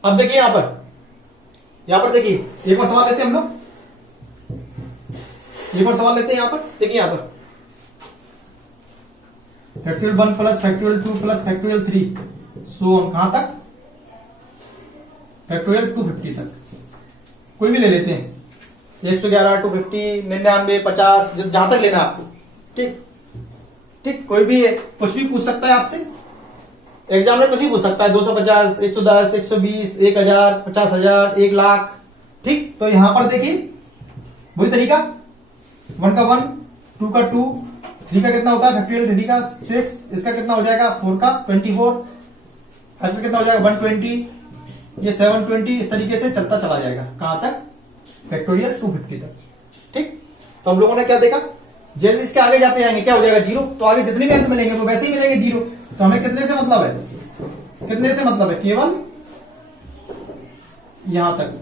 अब देखिए यहां पर देखिए एक और सवाल लेते हैं हम लोग, एक और सवाल लेते हैं यहां पर। देखिए यहां पर factorial 1 plus factorial 2 plus factorial 3, सो हम कहां तक, फैक्टोरियल 250 तक कोई भी ले लेते हैं, 111 250 99 50 जहां तक लेना आपको। ठीक ठीक, कोई भी कुछ भी पूछ सकता है आपसे, एग्जाम में कुछ भी पूछ सकता है, 250 110 120 1000 50,000 1 लाख। ठीक, तो यहां पर देखिए वही तरीका, 1 का 1, 2 का 2, 3 का कितना होता है फैक्टोरियल 3 का 6, इसका कितना हो जाएगा 4 का 24, 5 का कितना हो जाएगा 120, ये 720, इस तरीके से चलता चला जाएगा कहां तक, फैक्टोरियल 250 तक। ठीक, तो हम लोगों ने क्या देखा, जैसे इसके आगे जाते जाएंगे क्या हो जाएगा 0, तो आगे जितने भी अंक मिलेंगे वो वैसे ही मिलेंगे 0। तो हमें कितने से मतलब है, कितने से मतलब है, केवल यहां तक।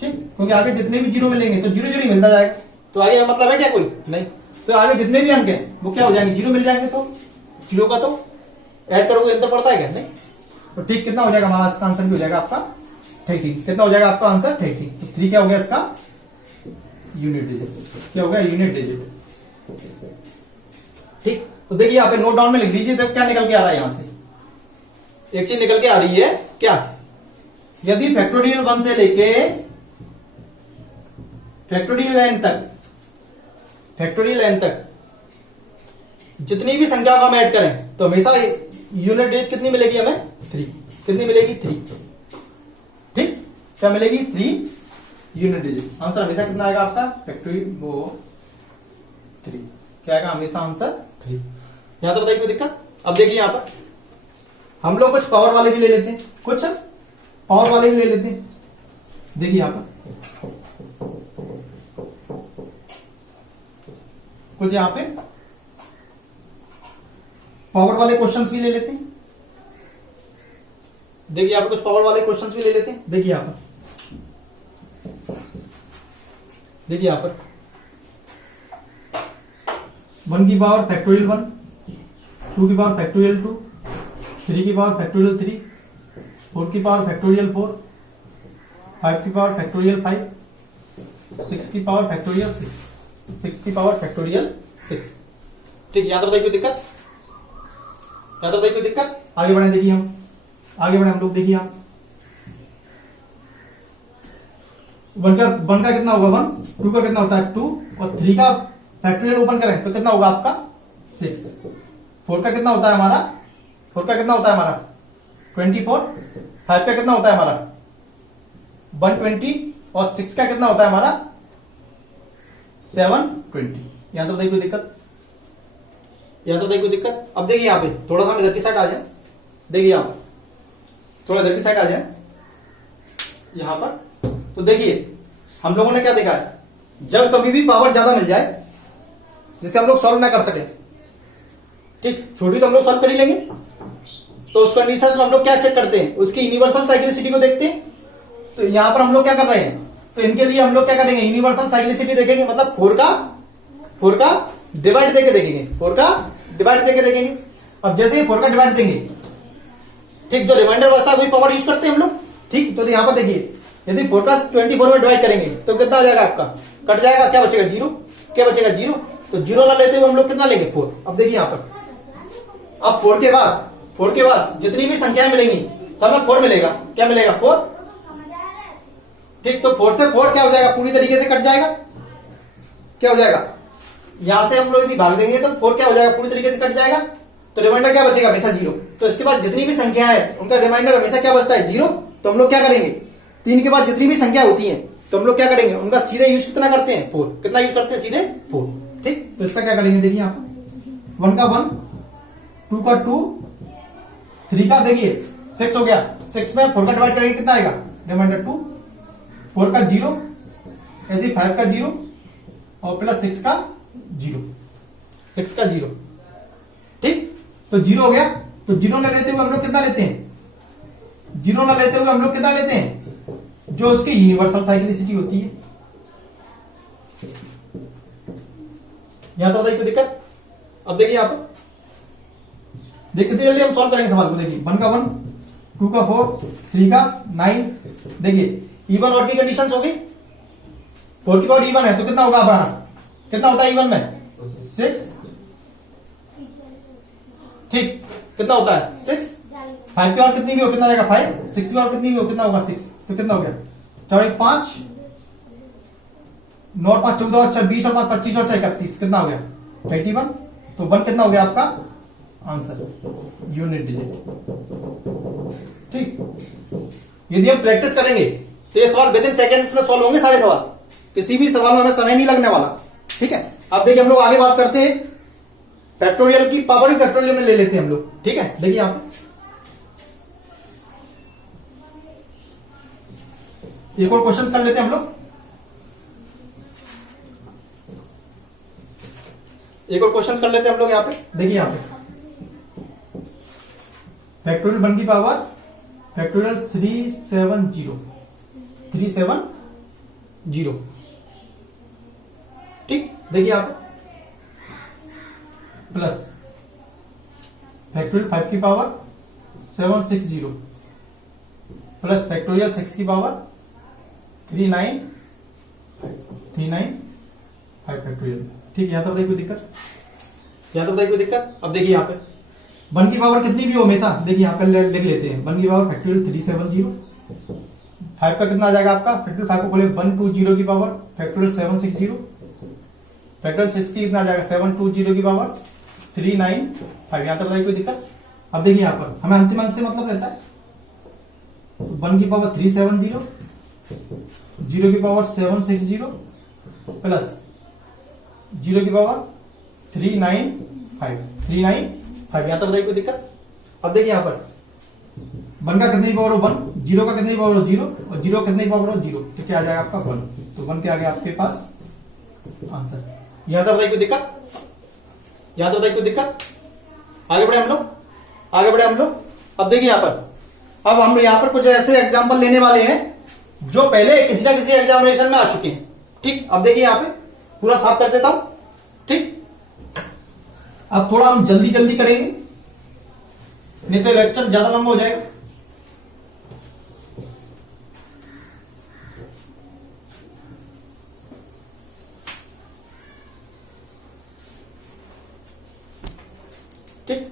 ठीक, क्योंकि आगे जितने भी 0 मिलेंगे तो 0 0 ही मिलता जाएगा, तो आगे मतलब है क्या कोई नहीं। तो आगे जितने भी अंक हैं वो क्या हो जाएंगे 0 मिल जाएंगे, तो 0 का तो ऐड करोगे अंतर पड़ता है क्या, नहीं। तो ठीक, कितना हो जाएगा हमारा इसका आंसर भी हो जाएगा आपका 30। कितना हो जाएगा आपका आंसर 30। तो 3 क्या हो गया इसका यूनिट डिजिट, क्या हो गया यूनिट डिजिट। ठीक, तो देखिए यहाँ पे नोट डाउन में लिख लीजिए, तो क्या निकल के आ रहा है यहां से, एक चीज निकल के आ रही है क्या, यदि फैक्टोरियल 1 से लेके फैक्टोरियल n तक, फैक्टोरियल n तक जितनी भी संख्या को हम ऐड करें तो हमेशा यूनिट डिजिट कितनी मिलेगी हमें 3, कितनी मिलेगी 3। ठीक, क्या मिलेगी 3 यूनिट डिजिट। आंसर हमेशा कितना आएगा आपका फैक्टोरियल वो 3, क्या आएगा हमेशा आंसर 3। यहां तो बताइए कोई दिक्कत। अब देखिए यहां पर हम लोग कुछ पावर वाले भी ले लेते हैं, कुछ पावर वाले भी ले लेते हैं। देखिए यहां पर कुछ यहां पे पावर वाले क्वेश्चंस भी ले लेते हैं। देखिए यहां पर कुछ पावर वाले क्वेश्चंस भी ले लेते हैं। देखिए यहां पर, देखिए यहां पर 1 की पावर फैक्टोरियल 1, 2 की पावर फैक्टोरियल 2, 3 की पावर फैक्टोरियल 3, 4 की पावर फैक्टोरियल 4, 5 की पावर फैक्टोरियल 5, 6 की पावर फैक्टोरियल 6, 6 की पावर फैक्टोरियल 6। ठीक, यहां तक बताइए कोई दिक्कत, यहां तक बताइए कोई दिक्कत। आगे बढ़े, देखिए हम आगे बढ़े हम लोग। देखिए हम 1 का कितना होगा 1, 2 का कितना होता है 2 और 3 का फैक्टोरियल ओपन करें तो कितना होगा आपका 6। 4 का कितना होता है हमारा, 4 का कितना होता है हमारा 24, 5 का कितना होता है हमारा 120 और 6 का कितना होता है हमारा 720। यहां तो बताइए कोई दिक्कत, यहां तो बताइए कोई दिक्कत। अब देखिए यहां पे थोड़ा सा इधर की साइड आ जाए। देखिए यहां पर थोड़ा इधर की साइड आ जाए यहां पर। तो देखिए हम लोगों ने क्या देखा है, जब कभी भी पावर ज्यादा मिल जाए जिसे हम लोग सॉल्व ना कर सके, ठीक, छोटी तो हम लोग सॉल्व कर ही लेंगे, तो उस कंडीशन में हम लोग क्या चेक करते हैं, उसकी यूनिवर्सल साइक्लिसिटी को देखते हैं। तो यहां पर हम लोग क्या कर रहे हैं, तो इनके लिए हम लोग क्या करेंगे, यूनिवर्सल साइक्लिसिटी देखेंगे, मतलब 4 का डिवाइड देके देखेंगे, 4 का डिवाइड देके देखेंगे। अब जैसे ही 4 का डिवाइड देंगे, ठीक, जो रिमाइंडर बचता है वही पावर यूज करते हैं हम लोग, ठीक। तो यहां पर देखिए यदि 4 का 24 में डिवाइड करेंगे तो कितना आ जाएगा आपका, कट जाएगा, क्या बचेगा 0, क्या बचेगा 0, तो 0 ना लेते हुए हम लोग कितना लेंगे 4। अब देखिए यहां पर, अब 4 के बाद जितनी भी संख्याएं मिलेंगी सब में 4 मिलेगा, क्या मिलेगा 4, ठीक। तो 4 से 4 क्या हो जाएगा, पूरी तरीके से कट जाएगा, क्या हो जाएगा, यहां से हम लोग यदि भाग देंगे तो 4 क्या हो जाएगा, पूरी तरीके से कट जाएगा, तो रिमाइंडर क्या बचेगा, हमेशा 0। तो इसके बाद जितनी भी संख्या है उनका रिमाइंडर हमेशा क्या बचता है 0। तो हम लोग क्या करेंगे, 3 के बाद जितनी भी संख्या होती है तो हम लोग क्या करेंगे, उनका सीधे यूज कितना करते हैं 4, कितना यूज करते हैं सीधे 4, ठीक। तो इसका क्या करेंगे, देखिए यहां पर 1 का 1, 2 का 2, 3 का देखिए 6 हो गया, 6 में 4 का डिवाइड करेंगे कितना आएगा, रिमाइंडर 2, 4 का 0, ऐसे 5 का 0 और प्लस 6 का 0, 6 का 0, ठीक। तो 0 हो गया, तो 0 ना लेते हुए हम लोग कितना लेते हैं, 0 ना लेते हुए हम लोग कितना लेते हैं, जो उसकी यूनिवर्सल साइक्लिसिटी होती है। यहां तो बताइए कोई दिक्कत। अब देखिए यहां पर, देखिए जल्दी हम सॉल्व करेंगे सवाल को। देखिए 1 का 1, 2 का 4, 3 का 9, देखिए इवन और की कंडीशंस होगी, 4 की पावर इवन है तो कितना होगा 12, कितना होता है इवन में 6, ठीक, कितना होता है 6, 5 की और कितनी भी हो कितना रहेगा 5, 6 की और कितनी भी हो कितना होगा 6, तो कितना हो गया 4 1 5, 9 और 5 14 और 20 और 5 25 और 31, कितना हो गया 31। तो 1 कितना हो गया आपका आंसर, यूनिट डिजिट, ठीक। यदि हम प्रैक्टिस करेंगे तो ये सवाल विद इन सेकेंड्स में सॉल्व होंगे, सारे सवाल, किसी भी सवाल में हमें समय नहीं लगने वाला, ठीक है। अब देखिए हम लोग आगे बात करते हैं फैक्टोरियल की, पावर ही फैक्टोरियल में ले लेते हैं हम लोग, ठीक है। देखिए यहां पर एक और क्वेश्चन कर लेते हैं हम लोग, एक और क्वेश्चन कर लेते हैं हम लोग यहां पे। देखिए यहां पे फैक्टोरियल 1 की पावर फैक्टोरियल 370, ठीक। देखिए आप प्लस फैक्टोरियल 5 की पावर 760 प्लस फैक्टोरियल 6 की पावर 395 फैक्टोरियल, ठीक। यहां तक बताइए कोई दिक्कत, यहां तक बताइए कोई दिक्कत। अब देखिए यहां पे 1 की पावर कितनी भी हो हमेशा, देखिए यहां पे लिख लेते हैं 1 की पावर फैक्टोरियल 370, 5 का कितना आ जाएगा आपका, फैक्टोरियल 5 को खोले 120 की पावर फैक्टोरियल 760, फैक्टोरियल 6 की कितना आ जाएगा 720 की पावर 395। यहां तक बताइए कोई दिक्कत। अब देखिए यहां पर हमें अंतिम अंक से मतलब रहता है, 1 की पावर 370, 0 की पावर 760 प्लस 0 की पावर 395, यहां तक बताइए कोई दिक्कत। अब देखिए यहां पर 1 का कितनी पावर हो 1, 0 का कितनी पावर हो 0 और 0 का कितनी पावर हो 0, तो क्या आ जाएगा आपका 1। तो 1 के आगे आपके पास आंसर। यहां तक बताइए कोई दिक्कत, यहां तक बताइए कोई दिक्कत। आगे बढ़े हम लोग, आगे बढ़े हम लोग। अब देखिए यहां पर, अब हम यहां पर कुछ ऐसे एग्जाम्पल लेने वाले हैं जो पहले किसी ना किसी एग्जामिनेशन में आ चुके हैं, ठीक। अब देखिए यहां पे पूरा साफ कर देता हूं, ठीक। अब थोड़ा हम जल्दी जल्दी करेंगे, नहीं तो लेक्चर ज्यादा लंबा हो जाएगा। ठीक,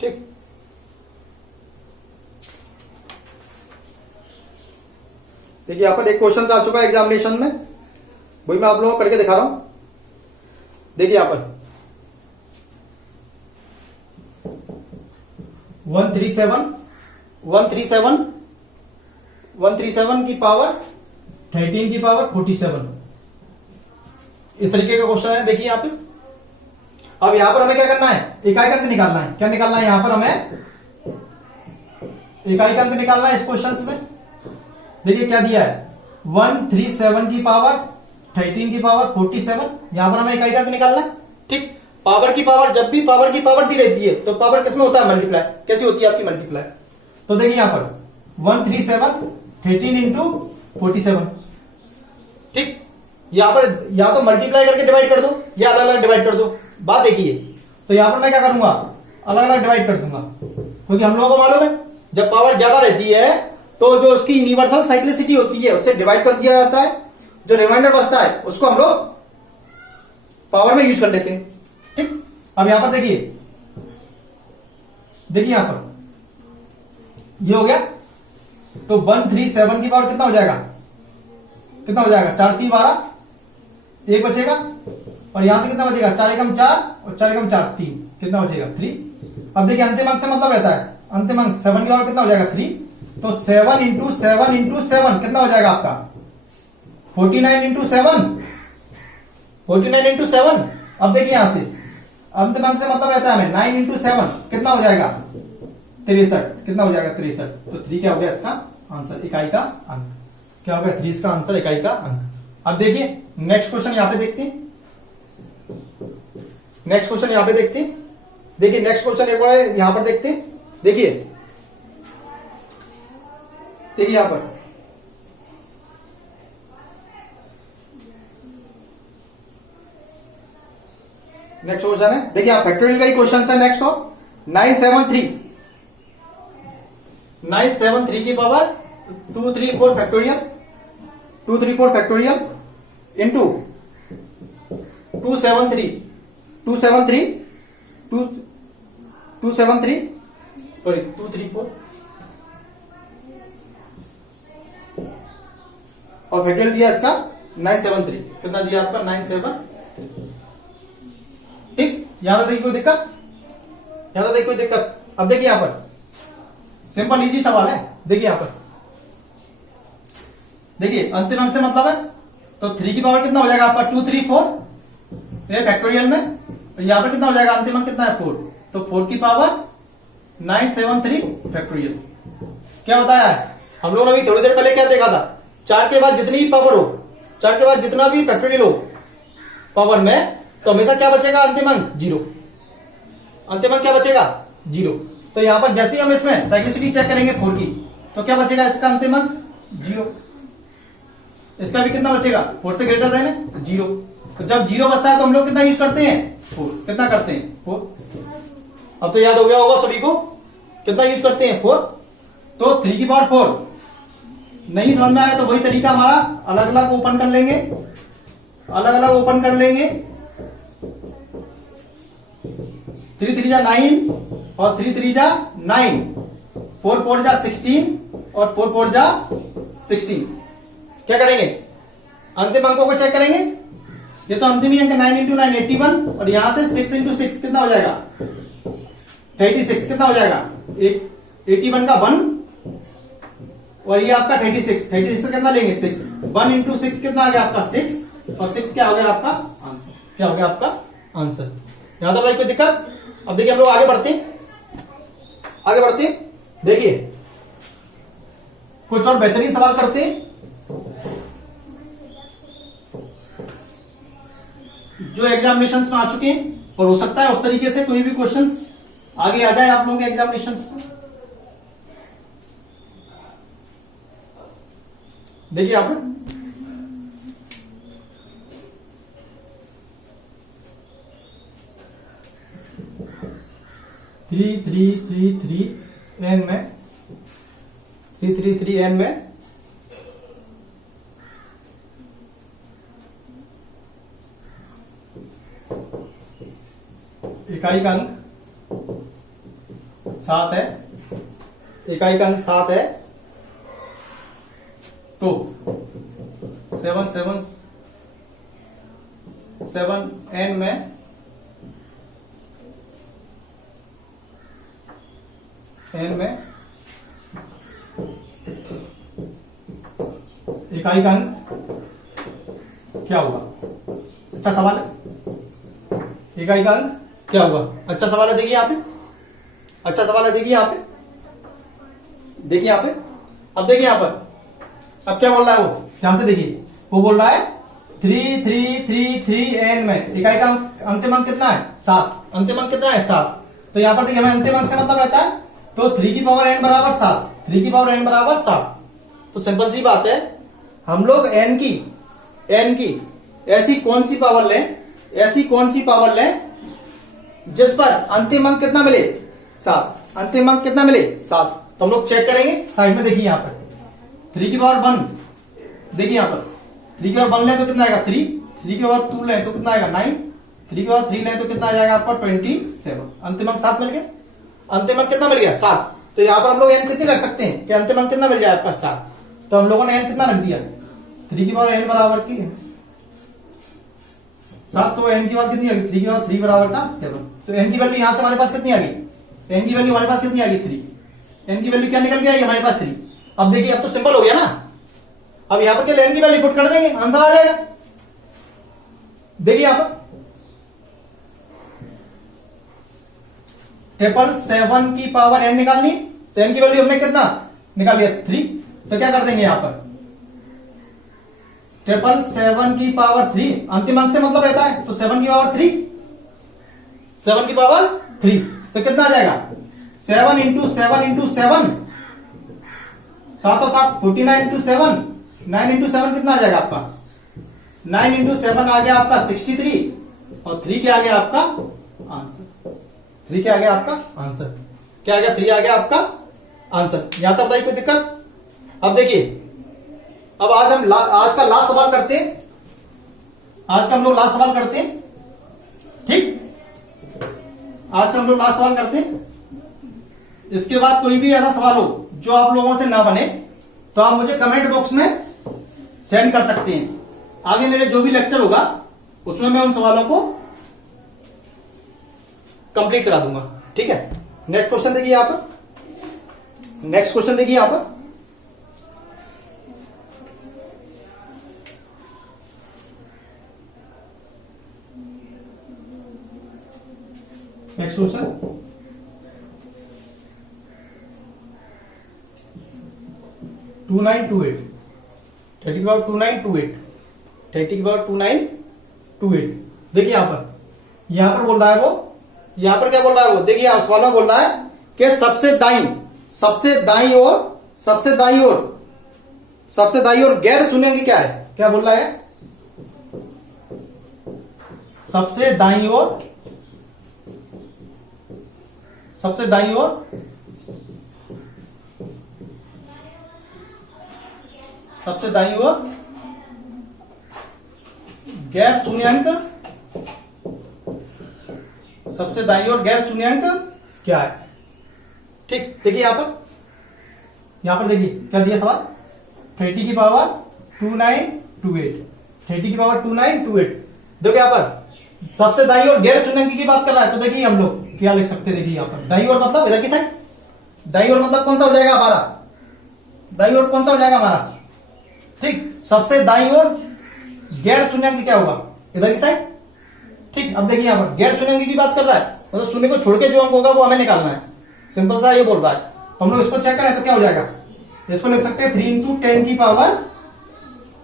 ठीक। देखिए यहां पर एक क्वेश्चन आ चुका है एग्जामिनेशन में, वही मैं आप लोगों को करके दिखा रहा हूं। देखिए यहां पर 137 की पावर 13 की पावर 47। इस तरीके का क्वेश्चन है, देखिए यहाँ पे। अब यहां पर हमें क्या करना है, इकाई अंक निकालना है। क्या निकालना है यहां पर हमें, इकाई अंक निकालना है इस क्वेश्चन में। देखिए क्या दिया है, 137 की पावर 13 की पावर 47। यहां पर हमें इकाई अंक निकालना है। ठीक, पावर की पावर, जब भी पावर की पावर दी रहती है तो पावर किसमें होता है, मल्टीप्लाई। कैसी होती है आपकी, मल्टीप्लाई। तो देखिए यहां पर 137 13 इंटू 47। ठीक, यहां पर या तो मल्टीप्लाई करके डिवाइड कर दो या अलग अलग डिवाइड कर दो। बात देखिए, तो यहां पर मैं क्या करूंगा, अलग अलग डिवाइड कर दूंगा, क्योंकि हम लोगों को मालूम है जब पावर ज्यादा रहती है तो जो उसकी यूनिवर्सल साइक्लिसिटी होती है उससे डिवाइड कर दिया जाता है। जो रिमाइंडर बचता है उसको हम लोग पावर में यूज कर लेते हैं। ठीक, अब यहां पर देखिए यहां पर ये हो गया। तो 137 की पावर कितना हो जाएगा, कितना हो जाएगा, 4 3 12, 1 बचेगा। और यहां से कितना बचेगा, 4 एकम 4 और 4 एकम 4 3, कितना बचेगा 3। अब देखिए अंतिम अंक से मतलब रहता है, अंतिम अंक 7 की पावर कितना हो जाएगा 3। तो 7 इंटू 7 इंटू 7 कितना हो जाएगा आपका 49 इंटू 7, 49 इंटू 7। अब देखिए यहां से अंतिम अंक से मतलब रहता है हमें 9 इंटू 7 कितना हो जाएगा 63, कितना हो जाएगा 63। तो 3 क्या हो गया इसका आंसर, इकाई का अंक। क्या हो गया 3 इसका आंसर, इकाई का अंक। अब देखिए नेक्स्ट क्वेश्चन यहां पे देखते हैं, नेक्स्ट क्वेश्चन यहां पे देखते हैं। देखिए नेक्स्ट क्वेश्चन एक बार यहां पर देखते हैं। देखिए यहां पर नेक्स्ट क्वेश्चन है, देखिए आप फैक्टोरियल का ही क्वेश्चन है नेक्स्ट। और 973 की power 234 factorial, 234 factorial into 273 sorry 234 और फैक्टोरियल दिया इसका 973। कितना दिया आपका 973। ठीक, यहां तक देखिए कोई दिक्कत, यहां तक देखिए कोई दिक्कत। अब देखिए यहां पर सिंपल इजी सवाल है। देखिए यहां पर देखिए अंतिम अंक से मतलब है, तो 3 की पावर कितना हो जाएगा आपका 234 ये फैक्टोरियल में। तो यहां पर कितना हो जाएगा, अंतिम अंक कितना है 4। तो 4 की पावर 973 फैक्टोरियल। क्या बताया है हम लोगों ने अभी थोड़ी देर पहले, क्या देखा था, 4 के बाद जितनी भी पावर हो, 4 के बाद जितना भी फैक्टोरियल हो पावर में, तो हमेशा क्या बचेगा, अंतिम अंक 0। अंतिम अंक क्या बचेगा 0। तो यहां पर जैसे ही हम इसमें साइक्लिसिटी चेक करेंगे 4 की, तो क्या बचेगा इसका अंतिम अंक 0। इसका भी कितना बचेगा 4 से ग्रेटर देन 0। तो जब 0 बचता है तो हम लोग कितना यूज करते हैं 4। कितना करते हैं 4। अब तो याद हो गया होगा सभी को, कितना यूज करते हैं 4। तो 3 की पावर 4 नहीं समझ में आया तो वही तरीका हमारा, अलग अलग ओपन कर लेंगे, अलग अलग ओपन कर लेंगे। 3 3 जा 9 और 3 3 जा 9, 4 4 जा 16 और 4 4 जा 16। क्या करेंगे, अंतिम अंकों को चेक करेंगे। ये तो अंतिम ही अंक 9 इंटू 9 81, और यहां से 6 इंटू 6 कितना हो जाएगा 36। कितना हो जाएगा 81 का 1 और ये आपका 36 से कितना लेंगे 6। 1 इंटू 6 कितना आ गया आपका 6, और 6 क्या हो गया आपका आंसर। क्या हो गया आपका आंसर। यहां तक भाई कोई दिक्कत। अब देखिए हम लोग आगे बढ़ते आगे बढ़ते देखिए कुछ और बेहतरीन सवाल करते हैं जो एग्जामिनेशंस में आ चुके हैं, और हो सकता है उस तरीके से कोई भी क्वेश्चंस आगे आ जाए आप लोगों के एग्जामिनेशंस में। देखिए यहां पर 333 में 333 में इकाई का अंक 7 है, इकाई का अंक 7 है। तो 7 7 7 n में इकाई का अंक क्या होगा? अच्छा सवाल है। इकाई का अंक क्या होगा? अच्छा सवाल है, देखिए यहाँ पे, अच्छा सवाल है, देखिए यहाँ पे, देखिए यहाँ पे। अब देखिए यहाँ पर, अब क्या बोल रहा है वो, ध्यान से देखिए। वो बोल रहा है 3333 n में इकाई का अंतिम अंक कितना है? 7। अंतिम अंक कितना है? 7। तो यहाँ पर देखिए हमें अंतिम अंक से मतलब रहता है तो 3 की पावर n बराबर 7, 3 की पावर n बराबर 7। तो सिंपल सी बात है, हम लोग n की ऐसी कौन सी पावर लें, ऐसी कौन सी पावर लें जिस पर अंतिम अंक कितना मिले? 7। अंतिम अंक कितना मिले? 7। तो हम लोग चेक करेंगे साइड में, देखिए यहाँ पर 3 की पावर 1, देखिए यहाँ पर 3 की पावर 1 लें तो कितना आएगा? 3। 3 की पावर 2 लें तो कितना आएगा? 9। 3 की पावर 3 लें तो कितना आ जाएगा आपका? 27। अंतिम अंक 7 मिल गया। अंतिम अंक कितना मिल गया? 7। तो यहाँ पर हम लोग n कितनी रख सकते हैं कि अंतिम अंक कितना मिल जाए आपका? 7। तो हम लोगों ने n कितना रख दिया? 3 की पावर n बराबर की 7। तो n की पावर कितनी आ गई? 3 की पावर 3 बराबर का 7। तो n की वैल्यू यहां से हमारे पास कितनी आ गई? n की वैल्यू हमारे पास कितनी आ गई? 3। n की वैल्यू क्या निकल के आई हमारे पास? 3। अब देखिए, अब तो सिंपल हो गया ना। अब यहां पर क्या n की वैल्यू पुट कर देंगे, आंसर आ जाएगा। देखिए यहां पर 777 की पावर n निकालनी, तो n की वैल्यू हमने कितना निकाल लिया? 3। तो क्या कर देंगे यहां पर 777 की पावर 3, अंतिम अंक से मतलब रहता है तो 7 की पावर 3, 7 की पावर 3। तो कितना आ जाएगा? 7 इंटू 7 इंटू 7, 7 और 7 49 इंटू 7, 9 इंटू 7 कितना आ जाएगा आपका? 9 इंटू 7 आ गया आपका 63, और 3 के आ गया आपका आंसर। 3 के आ गया आपका आंसर। क्या आ गया? 3 आ गया आपका आंसर। यहां तक बताइए कोई दिक्कत? अब देखिए, अब आज हम आज का लास्ट सवाल करते हैं। आज का हम लोग लास्ट सवाल करते हैं, ठीक? आज का हम लोग लास्ट सवाल करते हैं। इसके बाद कोई भी ऐसा सवाल हो जो आप लोगों से ना बने तो आप मुझे कमेंट बॉक्स में सेंड कर सकते हैं। आगे मेरे जो भी लेक्चर होगा उसमें मैं उन सवालों को कंप्लीट करा दूंगा, ठीक है? नेक्स्ट क्वेश्चन देखिए यहां पर, नेक्स्ट क्वेश्चन देखिए यहां पर। नेक्स्ट क्वेश्चन, टू 2928, 30 की पावर 2928, 30 की पावर 2928। देखिए यहां पर बोल रहा है वो, यहां पर क्या बोल रहा है वो, देखिए आप सवाल में बोल रहा है कि सबसे दाई और गैर शून्य अंक क्या है? क्या बोल रहा है? सबसे दाई और गैर शून्यंक, सबसे दाईं ओर गैर शून्यंक क्या है? ठीक, देखिए यहां पर देखिए क्या दिया सवाल, 30 की पावर 2928, 30 की पावर 2928। देखो यहां पर सबसे दाईं ओर गैर शून्यंक की बात कर रहा है, तो देखिए हम लोग क्या लिख सकते हैं। देखिए यहां पर दाईं ओर मतलब इधर की साइड, दाईं ओर मतलब कौन सा हो जाएगा हमारा? दाईं ओर कौन सा हो जाएगा हमारा? ठीक, सबसे दाईं ओर गैर शून्यंक क्या होगा? इधर की साइड, ठीक। अब देखिए यहां पर गैर शून्यंक की बात कर रहा है, मतलब शून्य को छोड़ के जो अंक होगा वो हमें निकालना है। सिंपल सा ये बोल रहा है। तो हम लोग इसको चेक करें तो क्या हो जाएगा, इसको लिख सकते हैं 3 इंटू 10 की पावर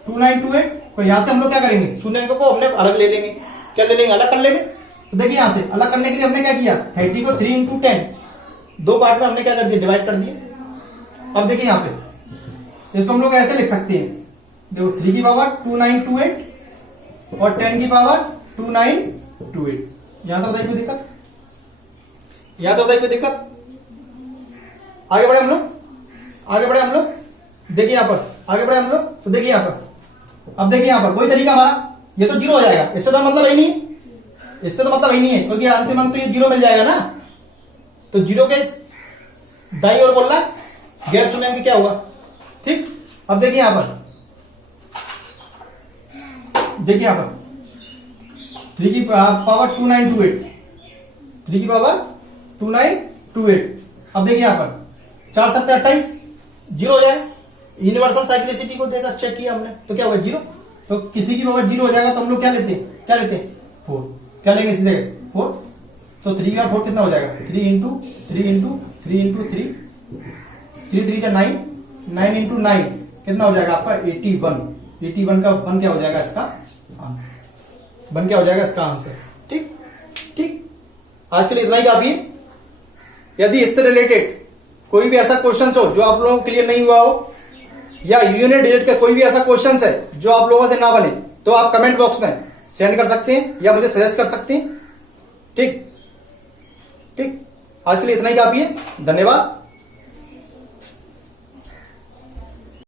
2928। तो यहां से हम लोग क्या करेंगे, शून्य अंक को हमने अलग ले लेंगे। क्या ले लेंगे? अलग कर लेंगे। तो देखिए यहां से अलग करने के लिए हमने क्या किया, 30 को 3 इंटू 10 दो पार्ट में हमने क्या कर दिया, डिवाइड कर दिया। अब देखिए यहां पे इसको हम लोग ऐसे लिख सकते हैं, देखो 3 की पावर 2928 और 10 की पावर 2928। यहां तक बताइए कोई दिक्कत? यहां तक बताइए कोई दिक्कत? आगे बढ़े हम लोग, देखिए यहां पर आगे बढ़े हम लोग। तो देखिए यहां पर, अब देखिए यहां पर कोई तरीका हमारा, ये तो 0 हो जाएगा, इससे तो मतलब ही नहीं है, इससे तो मतलब ही नहीं है, क्योंकि अंतिम अंक तो ये 0 मिल जाएगा ना। तो 0 के दाईं ओर बोल रहा है गैर शून्य अंक क्या होगा, ठीक। अब देखिए यहां पर, देखिए यहां पर 3 की पावर 2928, 3 की पावर 2928। अब देखिए यहां पर 4 7 28, 0 हो जाए, यूनिवर्सल साइक्लिसिटी को देखा, चेक किया हमने, तो क्या होगा 0। तो किसी की पावर 0 हो जाएगा तो हम लोग क्या लेते हैं, 4, क्या लेंगे सीधे 4। तो 3 का 4 कितना हो जाएगा, 3 इंटू 3 इंटू 3 इंटू 3, 3 का 9, 9 इंटू 9 कितना हो जाएगा आपका 81। 81 का 1 क्या हो जाएगा इसका आंसर, 1 क्या हो जाएगा इसका आंसर। ठीक ठीक, आज के लिए इतना ही काफी है। यदि इससे रिलेटेड कोई भी ऐसा क्वेश्चन हो जो आप लोगों को क्लियर नहीं हुआ हो, या यूनिट डिजिट का कोई भी ऐसा क्वेश्चन है जो आप लोगों से ना बने, तो आप कमेंट बॉक्स में सेंड कर सकते हैं या मुझे सजेस्ट कर सकते हैं। ठीक ठीक, आज के लिए इतना ही काफी है। धन्यवाद।